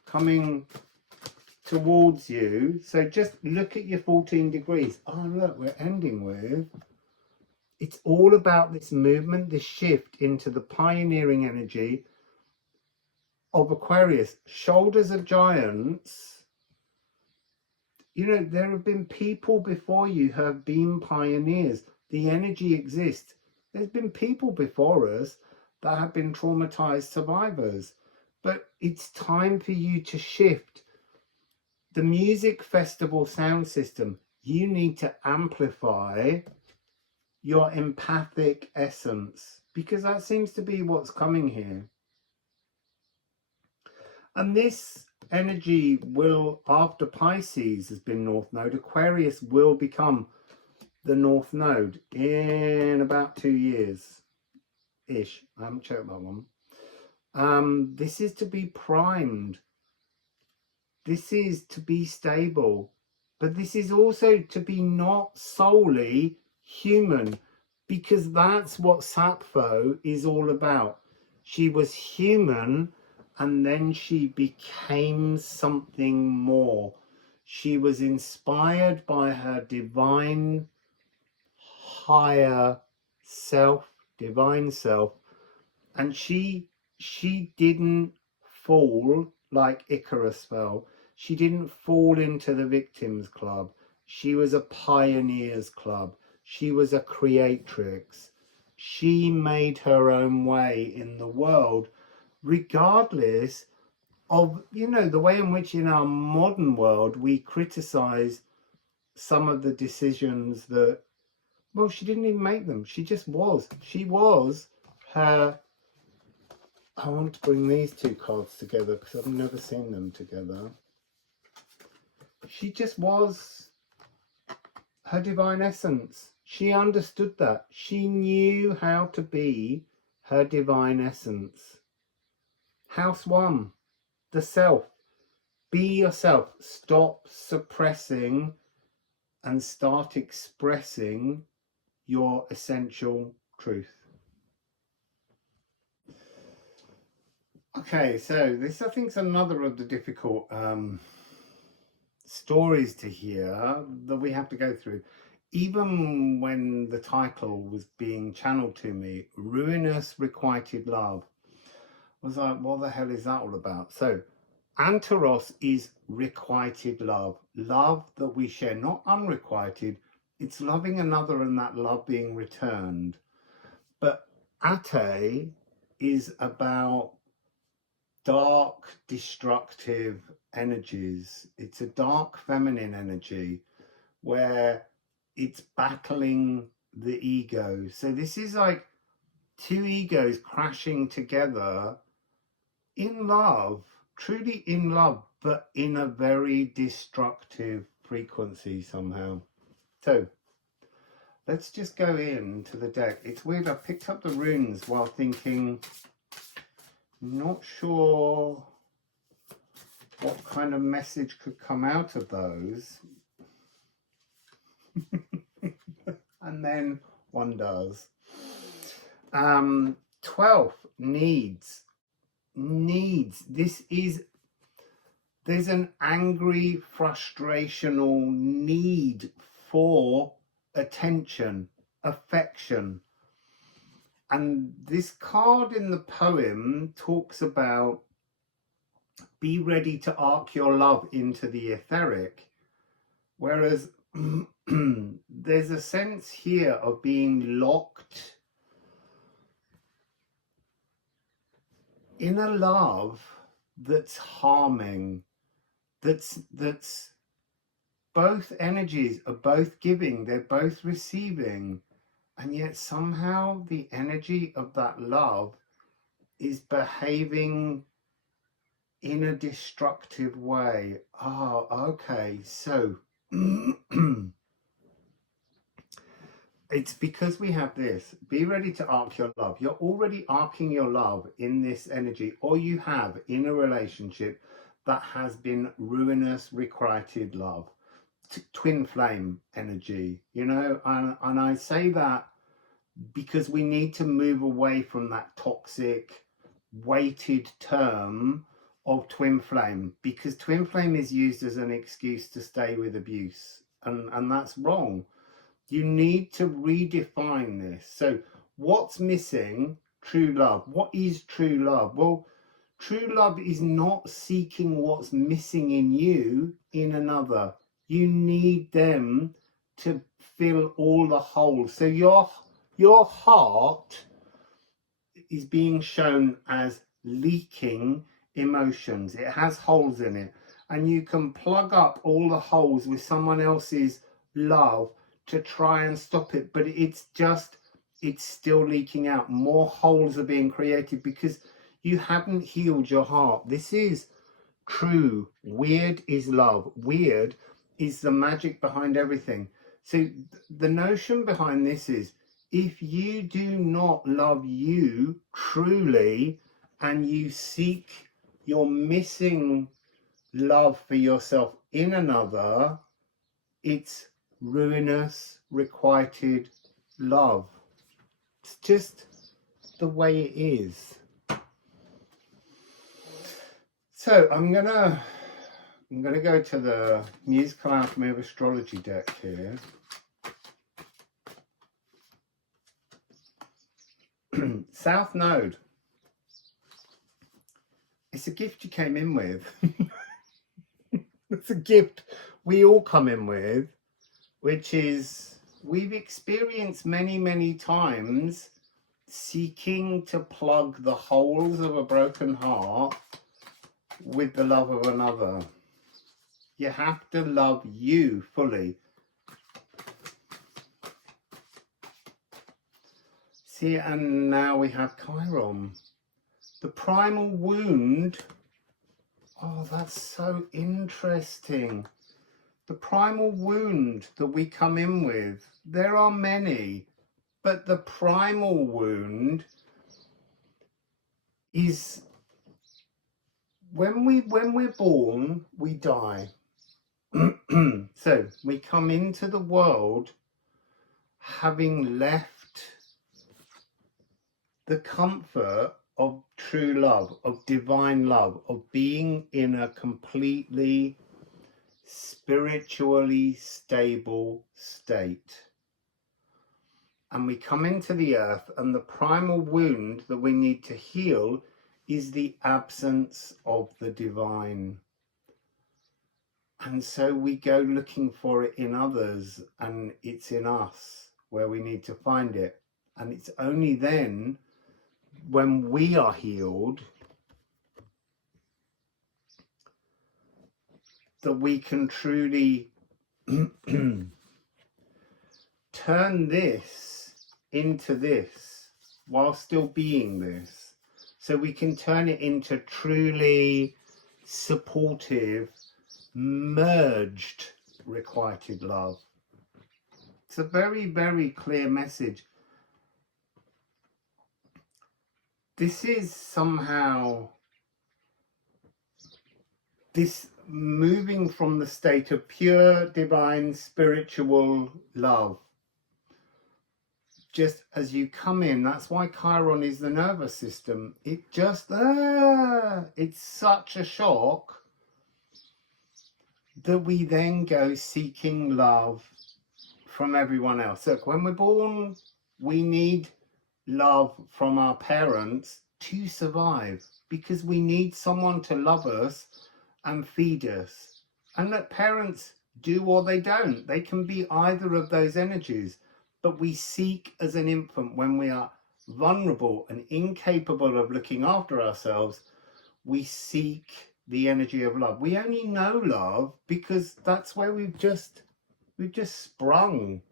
coming towards you. So just look at your 14 degrees. Oh, look, we're ending with, it's all about this movement, this shift into the pioneering energy of Aquarius. Shoulders of giants. You know, there have been people before you who have been pioneers. The energy exists. There's been people before us that have been traumatized survivors. But it's time for you to shift. The music festival sound system, you need to amplify your empathic essence, because that seems to be what's coming here. And this energy will, after Pisces has been North Node, Aquarius will become the North Node in about 2 years-ish. I haven't checked that one. This is to be primed. This is to be stable. But this is also to be not solely human, because that's what Sappho is all about. She was human, and then she became something more. She was inspired by her divine higher self, divine self, and she didn't fall like Icarus fell. She didn't fall into the victims club. She was a pioneers club. She was a creatrix. She made her own way in the world, regardless of, you know, the way in which in our modern world we criticize some of the decisions that, well, she didn't even make them. She just was. She was her. I want to bring these two cards together because I've never seen them together. She just was her divine essence. She understood that. She knew how to be her divine essence. House 1, the self. Be yourself. Stop suppressing and start expressing your essential truth. Okay, so this I think is another of the difficult stories to hear that we have to go through. Even when the title was being channeled to me, Ruinous Requited Love, I was like, what the hell is that all about? So Antaros is requited love, love that we share, not unrequited. It's loving another and that love being returned. But Ate is about dark, destructive energies. It's a dark feminine energy where it's battling the ego. So this is like two egos crashing together in love, truly in love, but in a very destructive frequency somehow. So let's just go into the deck. It's weird, I picked up the runes while thinking, not sure what kind of message could come out of those. And then one does. 12, needs. There's an angry, frustrational need for attention, affection. And this card in the poem talks about be ready to arc your love into the etheric. Whereas there's a sense here of being locked in a love that's harming, that's both energies are both giving, they're both receiving, and yet somehow the energy of that love is behaving in a destructive way. Oh, okay, so it's because we have this, be ready to arc your love. You're already arcing your love in this energy, or you have in a relationship that has been ruinous, requited love, twin flame energy, you know, and I say that because we need to move away from that toxic, weighted term of twin flame, because twin flame is used as an excuse to stay with abuse, and that's wrong. You need to redefine this. So what's missing? True love. What is true love? Well, true love is not seeking what's missing in you in another. You need them to fill all the holes. So your heart is being shown as leaking emotions. It has holes in it, and you can plug up all the holes with someone else's love to try and stop it, but it's still leaking out. More holes are being created because you haven't healed your heart. This is true. Weird is love. Weird is the magic behind everything. So the notion behind this is, if you do not love you truly and you seek your missing love for yourself in another, it's ruinous, requited love. It's just the way it is. So I'm gonna go to the Musical Alchemy of Astrology deck here. South Node. It's a gift you came in with. It's a gift we all come in with, which is we've experienced many, many times seeking to plug the holes of a broken heart with the love of another. You have to love you fully. See, and now we have Chiron. The primal wound. Oh, that's so interesting. The primal wound that we come in with, there are many, but the primal wound is when we're born, we die. So we come into the world having left the comfort of true love, of divine love, of being in a completely spiritually stable state. And we come into the earth, and the primal wound that we need to heal is the absence of the divine. And so we go looking for it in others, and it's in us where we need to find it. And it's only then, when we are healed, that we can truly turn this into this while still being this. So we can turn it into truly supportive, merged requited love. It's a very, very clear message. This is somehow this moving from the state of pure divine spiritual love. Just as you come in, that's why Chiron is the nervous system. It just, it's such a shock that we then go seeking love from everyone else. Look, when we're born, we need love from our parents to survive, because we need someone to love us and feed us. And that parents do or they don't. They can be either of those energies. But we seek as an infant, when we are vulnerable and incapable of looking after ourselves, we seek the energy of love. We only know love because that's where we've just sprung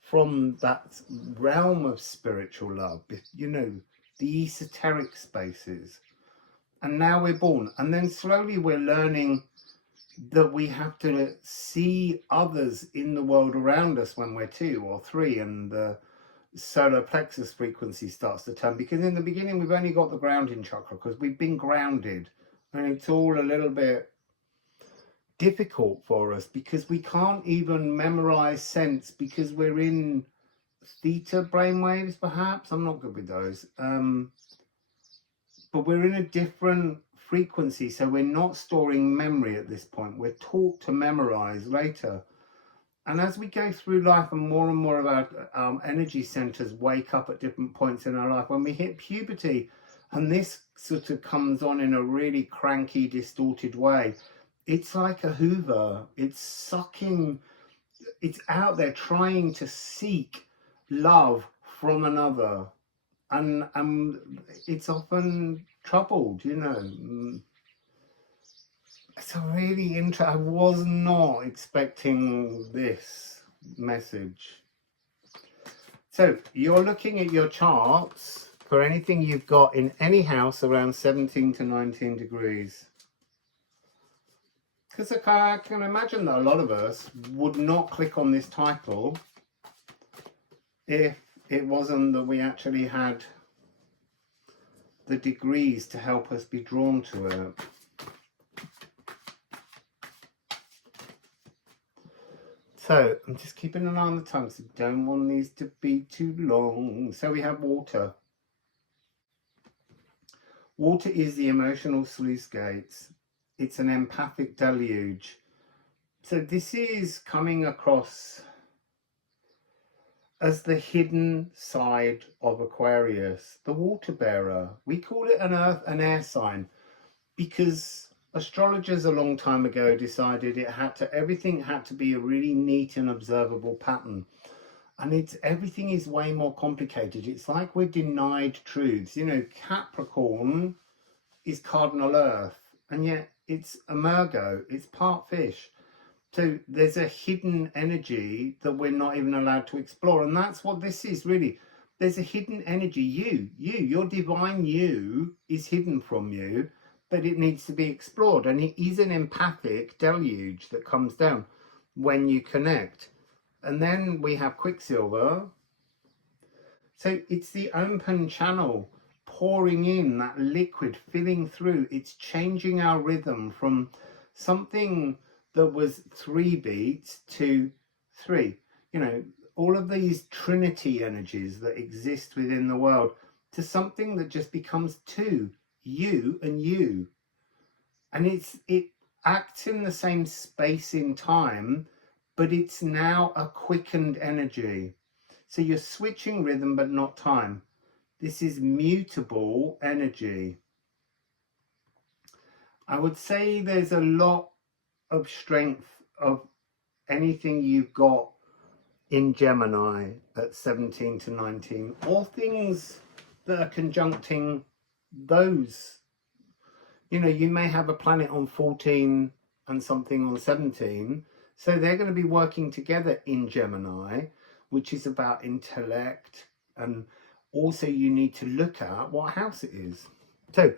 from, that realm of spiritual love, you know, the esoteric spaces. And now we're born, and then slowly we're learning that we have to see others in the world around us when we're 2 or 3, and the solar plexus frequency starts to turn, because in the beginning we've only got the grounding chakra because we've been grounded, and it's all a little bit difficult for us because we can't even memorize sense, because we're in theta brainwaves, perhaps. I'm not good with those, but we're in a different frequency, so we're not storing memory at this point. We're taught to memorize later. And as we go through life and more of our energy centers wake up at different points in our life, when we hit puberty, and this sort of comes on in a really cranky, distorted way, it's like a hoover. It's sucking, it's out there trying to seek love from another. And it's often troubled, you know. It's a really interesting. I was not expecting this message. So you're looking at your charts for anything you've got in any house around 17 to 19 degrees. Because I can imagine that a lot of us would not click on this title if it wasn't that we actually had the degrees to help us be drawn to it. So I'm just keeping an eye on the time, so don't want these to be too long. So we have water. Water is the emotional sluice gates. It's an empathic deluge. So this is coming across as the hidden side of Aquarius, the water bearer. We call it an earth and air sign because astrologers a long time ago decided everything had to be a really neat and observable pattern. And everything is way more complicated. It's like we're denied truths. You know, Capricorn is cardinal earth, and yet it's a Virgo, it's part fish. So there's a hidden energy that we're not even allowed to explore. And that's what this is really. There's a hidden energy. Your divine you is hidden from you, but it needs to be explored. And it is an empathic deluge that comes down when you connect. And then we have Quicksilver. So it's the open channel pouring in that liquid, filling through. It's changing our rhythm from something that was 3 beats to 3. You know, all of these trinity energies that exist within the world to something that just becomes 2, you and you. And it acts in the same space in time, but it's now a quickened energy. So you're switching rhythm, but not time. This is mutable energy. I would say there's a lot of strength of anything you've got in Gemini at 17 to 19, or things that are conjuncting those. You know, you may have a planet on 14 and something on 17. So they're going to be working together in Gemini, which is about intellect. And also you need to look at what house it is. So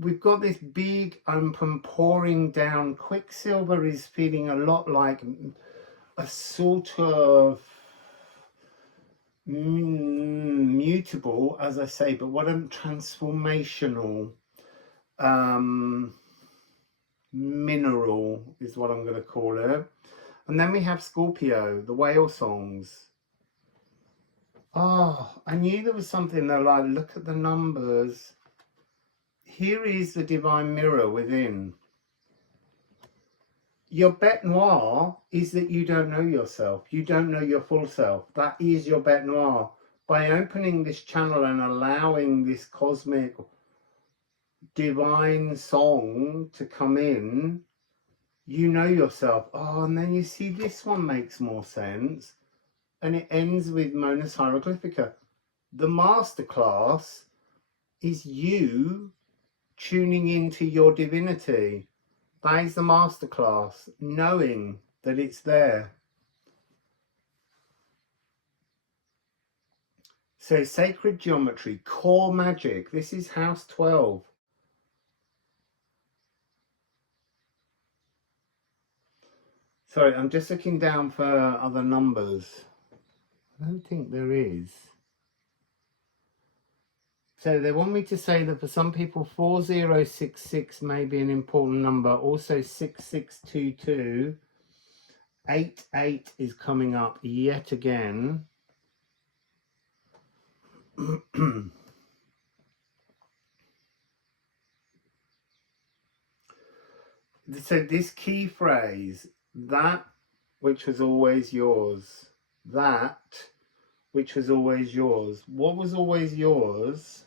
we've got this big open pouring down. Quicksilver is feeling a lot like a sort of mutable, as I say, but what a transformational mineral is what I'm going to call it. And then we have Scorpio, the whale songs. Oh, I knew there was something that, like, look at the numbers. Here is the divine mirror within. Your bête noire is that you don't know yourself. You don't know your full self. That is your bête noire. By opening this channel and allowing this cosmic divine song to come in, you know yourself. Oh, and then you see this one makes more sense, and it ends with Mona's Hieroglyphica. The masterclass is you tuning into your divinity. That is the masterclass, knowing that it's there. So sacred geometry, core magic. This is house 12. Sorry, I'm just looking down for other numbers. I don't think there is. So they want me to say that for some people 4066 may be an important number. Also 6622. 88 is coming up yet again. So this key phrase, that which was always yours, that which was always yours. What was always yours?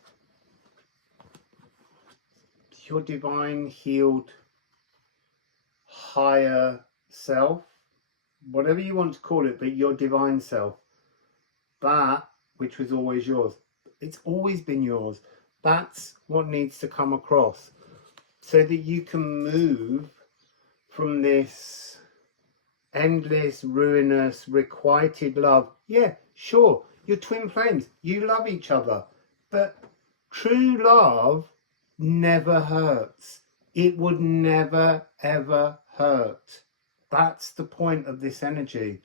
Your divine, healed, higher self, whatever you want to call it, but your divine self. That which was always yours. It's always been yours. That's what needs to come across so that you can move from this endless, ruinous, requited love. Yeah, sure, you're twin flames. You love each other. But true love never hurts. It would never, ever hurt. That's the point of this energy.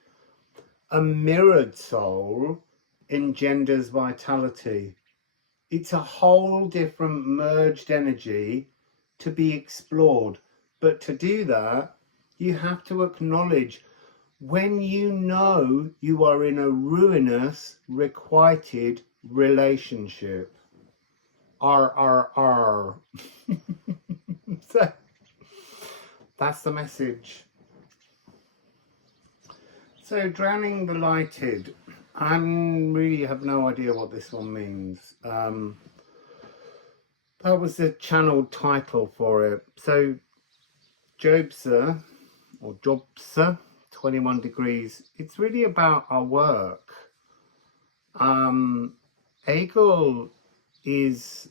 A mirrored soul engenders vitality. It's a whole different merged energy to be explored. But to do that, you have to acknowledge when you know you are in a ruinous, requited relationship. R. So that's the message. So drowning the lighted, I really have no idea what this one means. That was the channel title for it. So Jobsa or Jobsa 21 degrees. It's really about our work. Eagle is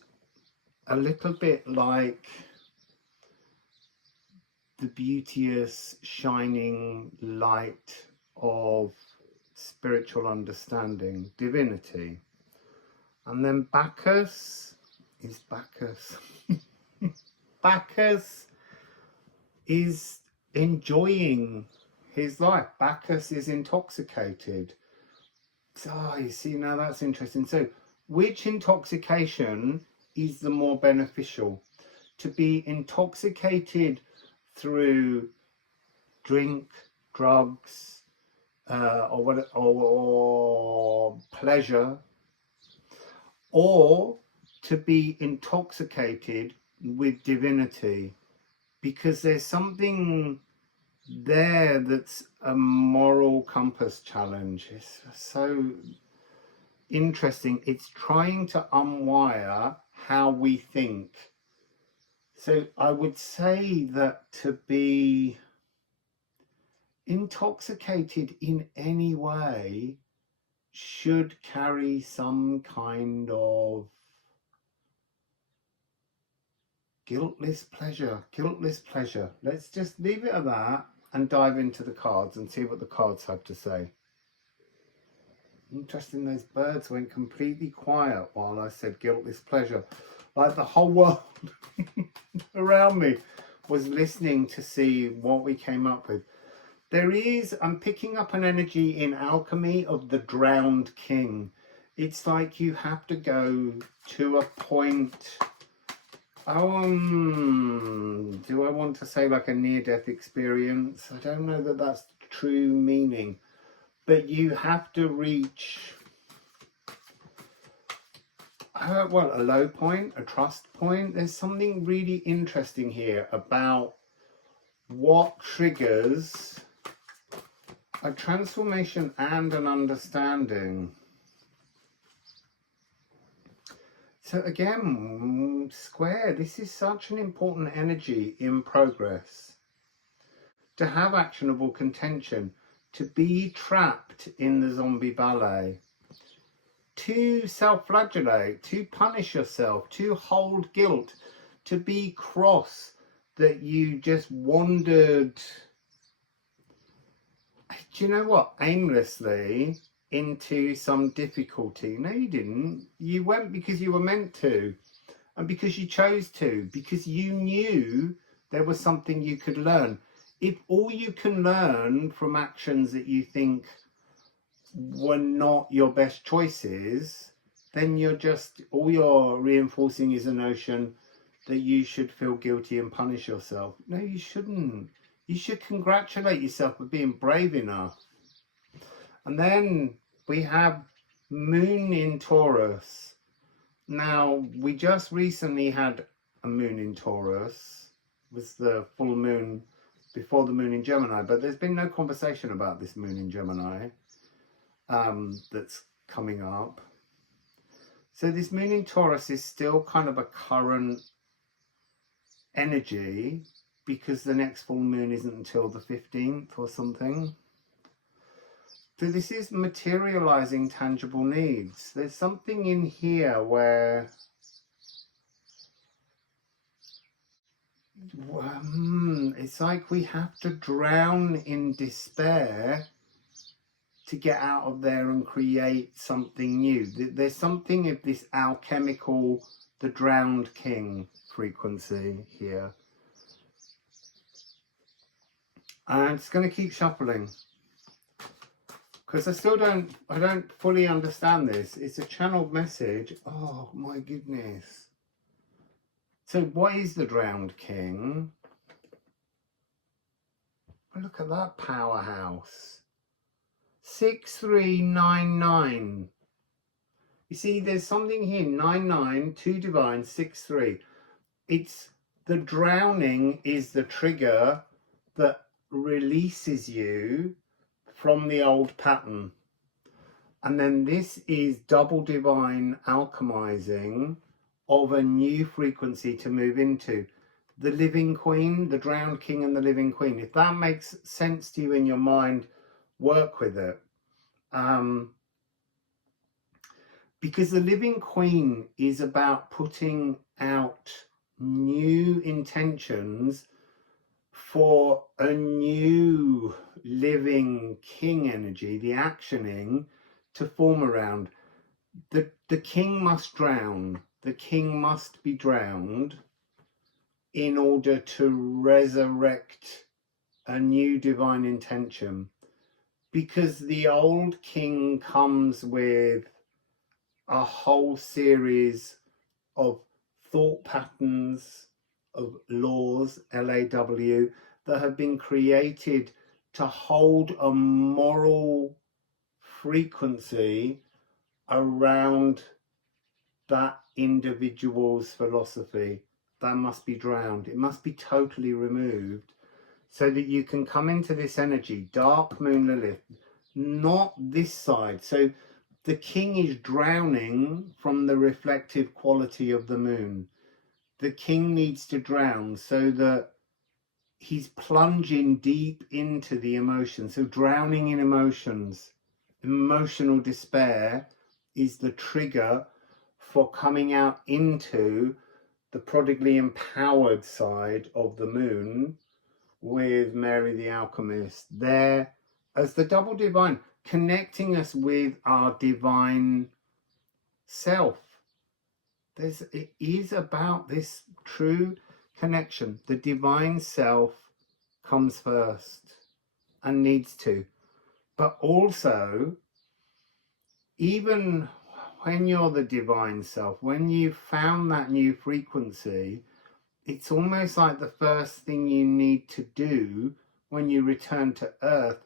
a little bit like the beauteous shining light of spiritual understanding, divinity. And then Bacchus is Bacchus. Bacchus is enjoying his life. Bacchus is intoxicated. So you see, now that's interesting. So which intoxication is the more beneficial? To be intoxicated through drink, drugs, or pleasure, or to be intoxicated with divinity, because there's something there that's a moral compass challenge. It's so interesting. It's trying to unwire how we think. So I would say that to be intoxicated in any way should carry some kind of guiltless pleasure. Let's just leave it at that and dive into the cards and see what the cards have to say. Interesting, those birds went completely quiet while I said guiltless pleasure. Like the whole world around me was listening to see what we came up with. I'm picking up an energy in Alchemy of the Drowned King. It's like you have to go to a point. Do I want to say like a near-death experience? I don't know that that's the true meaning. But you have to reach, a low point, a trust point. There's something really interesting here about what triggers a transformation and an understanding. So again, square, this is such an important energy in progress. To have actionable contention, to be trapped in the zombie ballet, to self-flagellate, to punish yourself, to hold guilt, to be cross that you just wandered, do you know what, aimlessly into some difficulty. No, you didn't. You went because you were meant to, and because you chose to, because you knew there was something you could learn. If all you can learn from actions that you think were not your best choices, then all you're reinforcing is a notion that you should feel guilty and punish yourself. No, you shouldn't. You should congratulate yourself for being brave enough. And then we have Moon in Taurus. Now, we just recently had a Moon in Taurus. It was the full moon before the Moon in Gemini, but there's been no conversation about this Moon in Gemini that's coming up. So this Moon in Taurus is still kind of a current energy, because the next full moon isn't until the 15th or something. So this is materializing tangible needs. There's something in here where it's like we have to drown in despair to get out of there and create something new. There's something of this alchemical, the drowned king frequency here. And I'm just going to keep shuffling, because I don't fully understand this. It's a channeled message. Oh my goodness. So what is the drowned king? Oh, look at that powerhouse. 6399. You see, there's something here. 99, 2 divine, 63. It's the drowning is the trigger that releases you from the old pattern. And then this is double divine alchemizing of a new frequency to move into. the living queen, the drowned king and the living queen. If that makes sense to you in your mind, work with it. Because the living queen is about putting out new intentions for a new living king energy, the actioning, to form around. The king must drown. The king must be drowned in order to resurrect a new divine intention, because the old king comes with a whole series of thought patterns, of laws, LAW, that have been created to hold a moral frequency around that individual's philosophy. That must be drowned. It must be totally removed so that you can come into this energy, dark moon Lilith, not this side. So the king is drowning from the reflective quality of the moon. The king needs to drown so that he's plunging deep into the emotions. So drowning in emotions, emotional despair is the trigger for coming out into the prodigally empowered side of the moon, with Mary the Alchemist there as the double divine, connecting us with our divine self. It is about this true connection. The divine self comes first and needs to. But also, even when you're the divine self, when you've found that new frequency, it's almost like the first thing you need to do when you return to Earth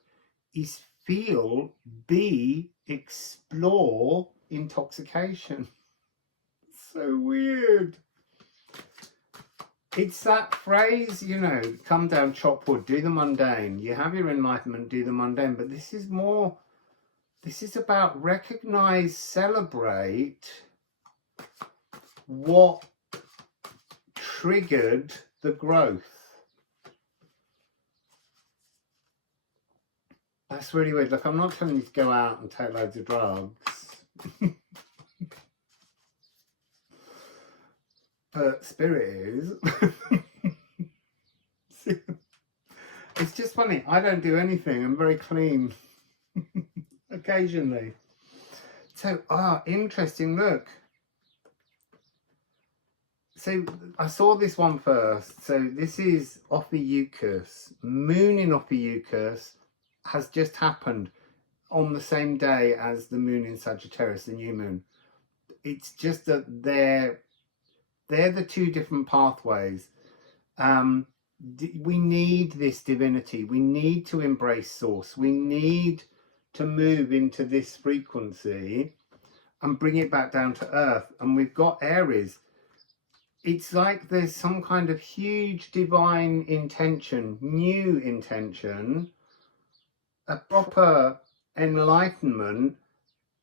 is feel, be, explore intoxication. So weird. It's that phrase, you know, come down, chop wood, do the mundane. You have your enlightenment, do the mundane. But this is more, this is about recognize, celebrate what triggered the growth. That's really weird. Look, I'm not telling you to go out and take loads of drugs. But spirit is. It's just funny. I don't do anything. I'm very clean. Occasionally. So, interesting. Look. So, I saw this one first. So, this is Ophiuchus. Moon in Ophiuchus has just happened on the same day as the moon in Sagittarius, the new moon. It's just that they're the two different pathways. We need this divinity. We need to embrace source. We need to move into this frequency and bring it back down to earth. And we've got Aries. It's like there's some kind of huge divine intention, new intention, a proper enlightenment,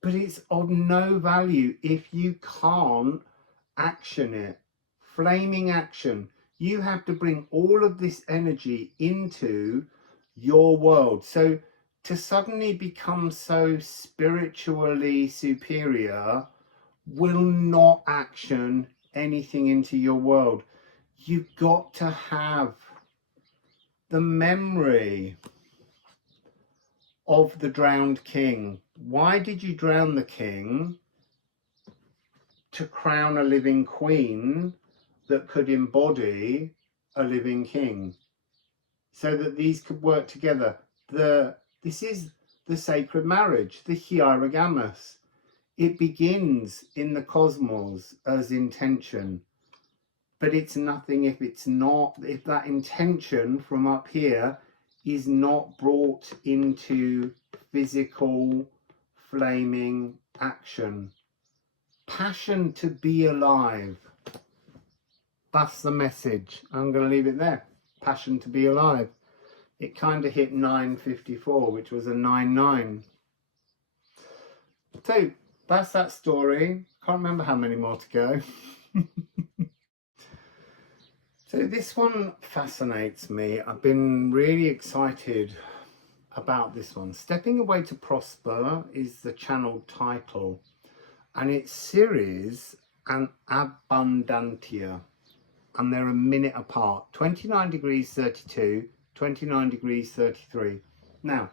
but it's of no value if you can't action it. Flaming action. You have to bring all of this energy into your world. So to suddenly become so spiritually superior will not action anything into your world. You've got to have the memory of the drowned king. Why did you drown the king? To crown a living queen that could embody a living king, so that these could work together. This is the sacred marriage, the hierogamous. It begins in the cosmos as intention, but it's nothing if that intention from up here is not brought into physical flaming action. Passion to be alive. That's the message. I'm going to leave it there. Passion to be alive. It kind of hit 9:54, which was a 9-9. So that's that story. Can't remember how many more to go. So this one fascinates me. I've been really excited about this one. Stepping Away to Prosper is the channel title, and it's Ceres and Abundantia, and they're a minute apart, 29 degrees 32, 29 degrees 33. Now,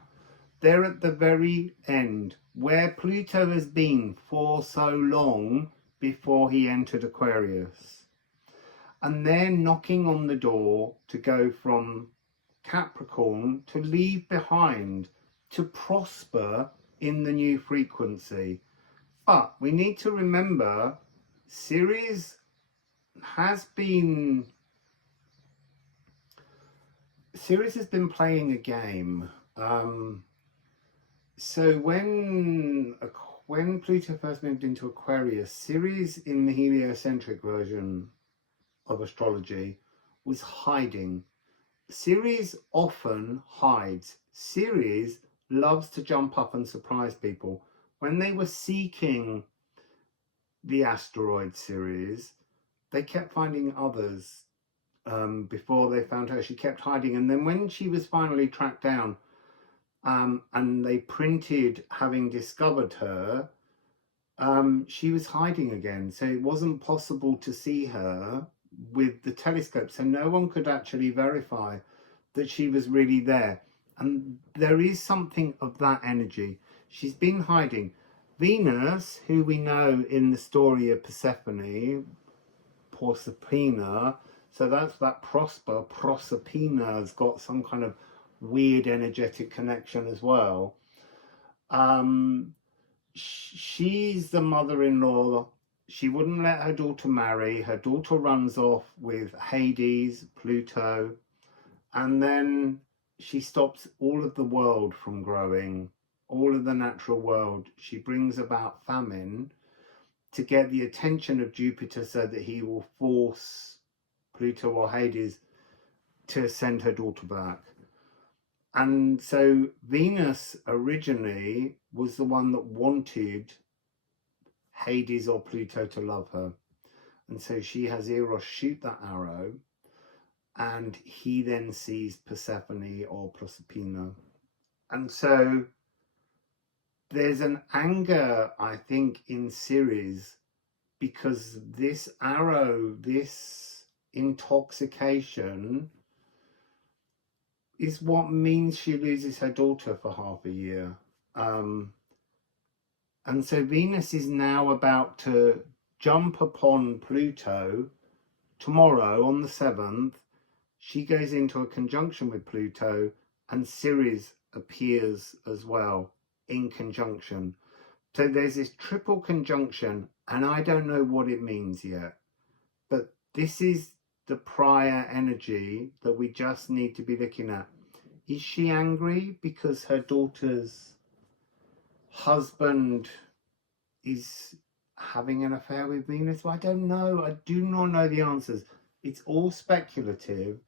they're at the very end, where Pluto has been for so long before he entered Aquarius. And they're knocking on the door to go from Capricorn, to leave behind, to prosper in the new frequency. But we need to remember, Ceres has been playing a game. So when Pluto first moved into Aquarius, Ceres in the heliocentric version of astrology was hiding. Ceres often hides. Ceres loves to jump up and surprise people. When they were seeking the asteroid Ceres, they kept finding others before they found her. She kept hiding, and then when she was finally tracked down, and they printed having discovered her, she was hiding again. So it wasn't possible to see her with the telescope, so no one could actually verify that she was really there. And there is something of that energy. She's been hiding. Venus, who we know in the story of Persephone, Proserpina, so that's that Prosper. Proserpina's got some kind of weird energetic connection as well. She's the mother-in-law. She wouldn't let her daughter marry. Her daughter runs off with Hades, Pluto, and then she stops all of the world from growing, all of the natural world. She brings about famine to get the attention of Jupiter so that he will force Pluto or Hades to send her daughter back. And so Venus originally was the one that wanted Hades or Pluto to love her, and so she has Eros shoot that arrow, and he then sees Persephone or Proserpina. And so there's an anger, I think, in Ceres, because this arrow, this intoxication, is what means she loses her daughter for half a year. And so Venus is now about to jump upon Pluto tomorrow on the 7th. She goes into a conjunction with Pluto, and Ceres appears as well in conjunction. So there's this triple conjunction, and I don't know what it means yet. But this is the prior energy that we just need to be looking at. Is she angry because her daughter's husband is having an affair with Venus? Well, I don't know. I do not know the answers. It's all speculative,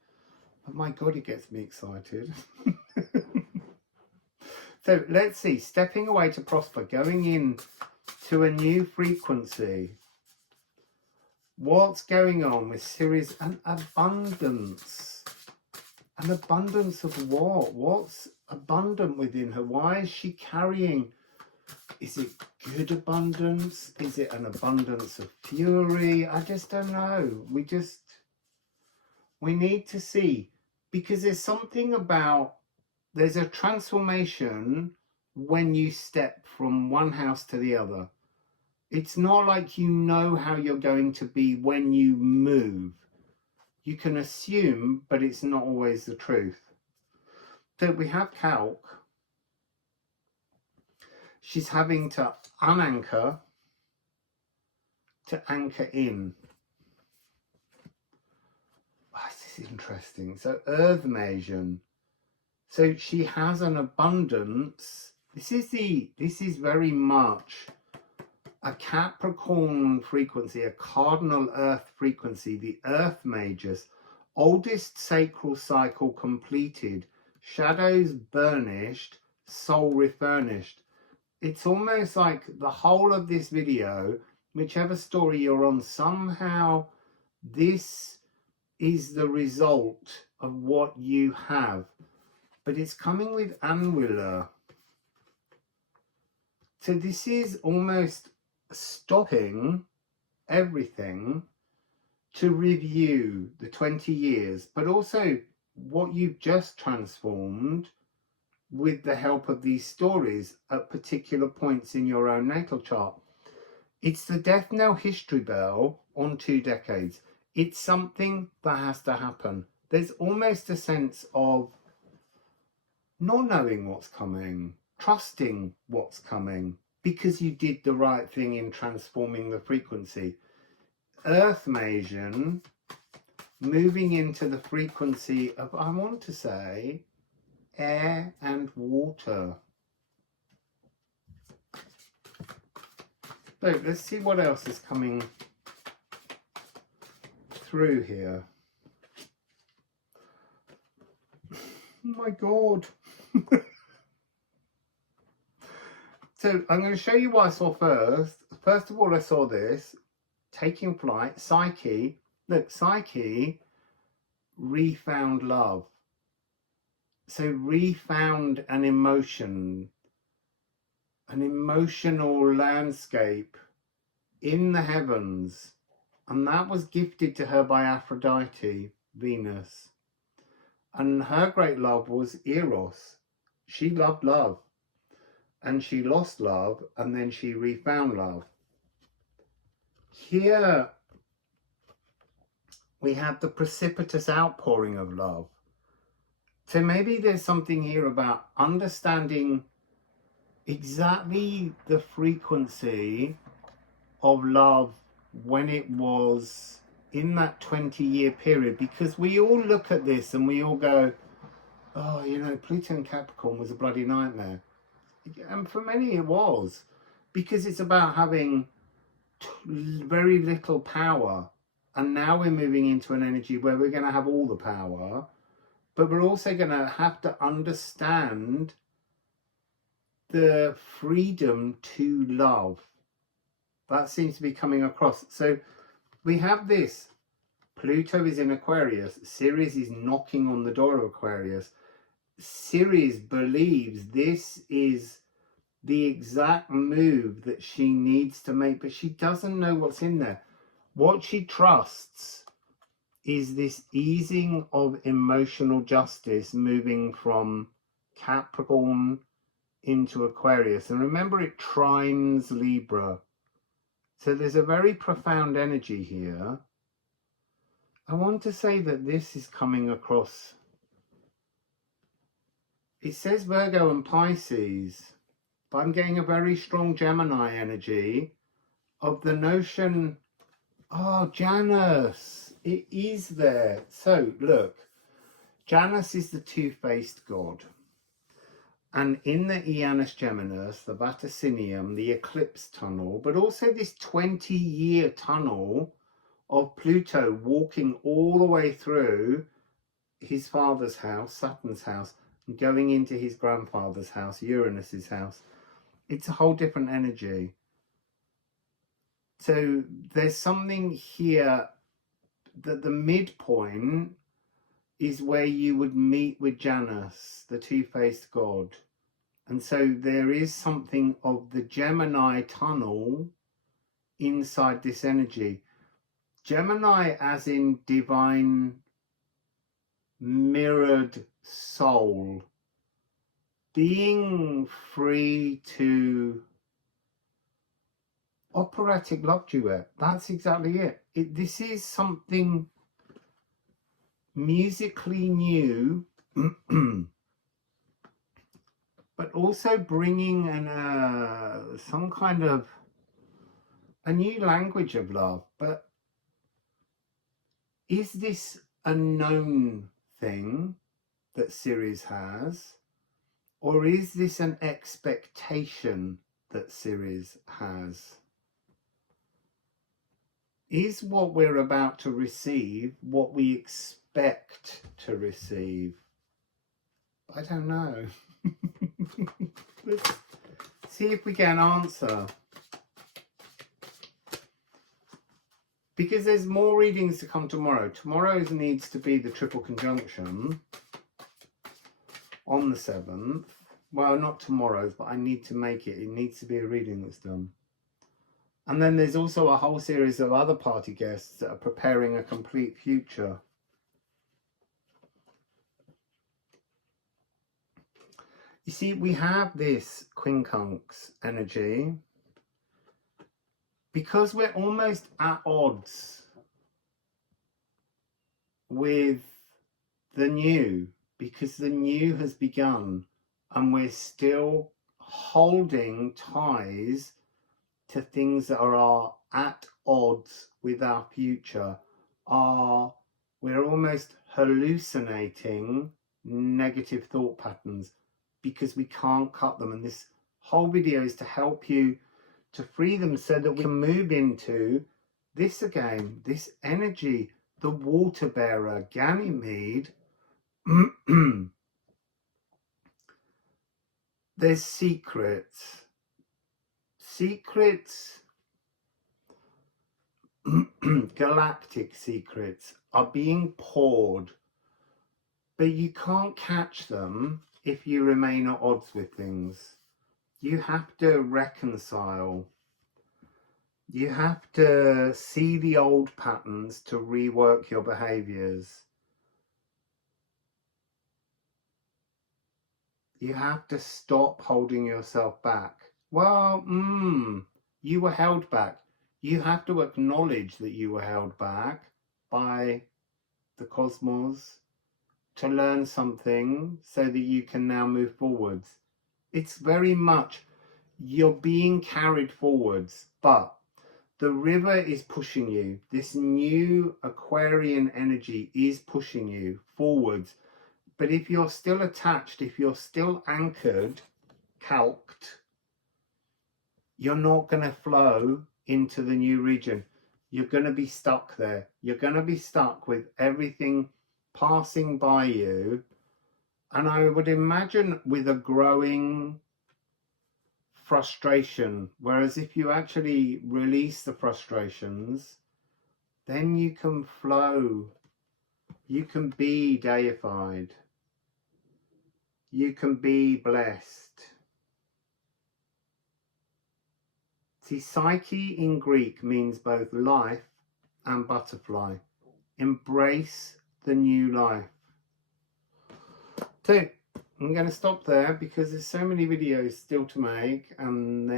but my God, it gets me excited. So let's see. Stepping Away to Prosper, going in to a new frequency. What's going on with Ceres? An abundance. An abundance of what? What's abundant within her? Why is she carrying? Is it good abundance? Is it an abundance of fury? I just don't know. We need to see, because there's something about, there's a transformation when you step from one house to the other. It's not like you know how you're going to be when you move. You can assume, but it's not always the truth. So we have Calc. She's having to unanchor to anchor in. Oh, this is interesting. So Earth Masion. So she has an abundance. This is very much a Capricorn frequency, a cardinal Earth frequency, the Earth Magus, oldest sacral cycle completed, shadows burnished, soul refurnished. It's almost like the whole of this video, whichever story you're on, somehow this is the result of what you have. But it's coming with annular. So this is almost stopping everything to review the 20 years, but also what you've just transformed with the help of these stories at particular points in your own natal chart. It's the death knell history bell on 2 decades. It's something that has to happen. There's almost a sense of not knowing what's coming, trusting what's coming, because you did the right thing in transforming the frequency. Earth Masion moving into the frequency of, I want to say, air and water. So let's see what else is coming through here. Oh my God. So I'm going to show you what I saw first. First of all, I saw this, taking flight, Psyche. Look, Psyche refound love. So refound an emotion, an emotional landscape in the heavens. And that was gifted to her by Aphrodite, Venus. And her great love was Eros. She loved love. And she lost love, and then she refound love. Here we have the precipitous outpouring of love. So maybe there's something here about understanding exactly the frequency of love when it was in that 20-year period, because we all look at this and we all go, oh, you know, Pluto and Capricorn was a bloody nightmare. And for many it was, because it's about having very little power, and now we're moving into an energy where we're going to have all the power, but we're also going to have to understand the freedom to love. That seems to be coming across. So we have this, Pluto is in Aquarius, Ceres is knocking on the door of Aquarius. Ceres believes this is the exact move that she needs to make, but she doesn't know what's in there. What she trusts is this easing of emotional justice moving from Capricorn into Aquarius. And remember, it trines Libra. So there's a very profound energy here. I want to say that this is coming across. It says Virgo and Pisces, but I'm getting a very strong Gemini energy of the notion, oh, Janus, it is there. So look, Janus is the two-faced god. And in the Janus Geminis, the Vaticinium, the eclipse tunnel, but also this 20-year tunnel of Pluto walking all the way through his father's house, Saturn's house, and going into his grandfather's house, Uranus's house. It's a whole different energy. So there's something here that the midpoint is where you would meet with Janus, the two-faced god. And so there is something of the Gemini tunnel inside this energy. Gemini as in divine mirrored soul, being free to operatic love duet. That's exactly it. This is something musically new, but also bringing some kind of a new language of love. But is this a known thing that Ceres has, or is this an expectation that Ceres has? Is what we're about to receive what we expect to receive? I don't know. Let's see if we get an answer. because there's more readings to come tomorrow. Tomorrow's needs to be the triple conjunction on the 7th. Well, not tomorrow's, but I need to make it. It needs to be a reading that's done. And then there's also a whole series of other party guests that are preparing a complete future. You see, we have this quincunx energy because we're almost at odds with the new, because the new has begun and we're still holding ties to things that are at odds with our future. We're almost hallucinating negative thought patterns because we can't cut them. And this whole video is to help you to free them so that we can move into this again, this energy, the water bearer, Ganymede. There's secrets, galactic secrets are being poured, but you can't catch them if you remain at odds with things. You have to reconcile. You have to see the old patterns to rework your behaviors. You have to stop holding yourself back. Well, you were held back. You have to acknowledge that you were held back by the cosmos to learn something so that you can now move forwards. It's very much you're being carried forwards, but the river is pushing you. This new Aquarian energy is pushing you forwards. But if you're still attached, if you're still anchored, calked, you're not going to flow into the new region. You're going to be stuck there. You're going to be stuck with everything passing by you. And I would imagine with a growing frustration, whereas if you actually release the frustrations, then you can flow. You can be deified. You can be blessed. See, Psyche in Greek means both life and butterfly. Embrace the new life. So I'm going to stop there because there's so many videos still to make, and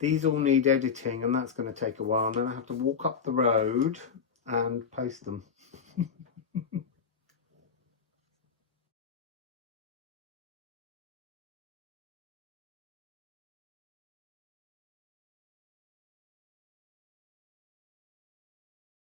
these all need editing, and that's going to take a while, and then I have to walk up the road and post them.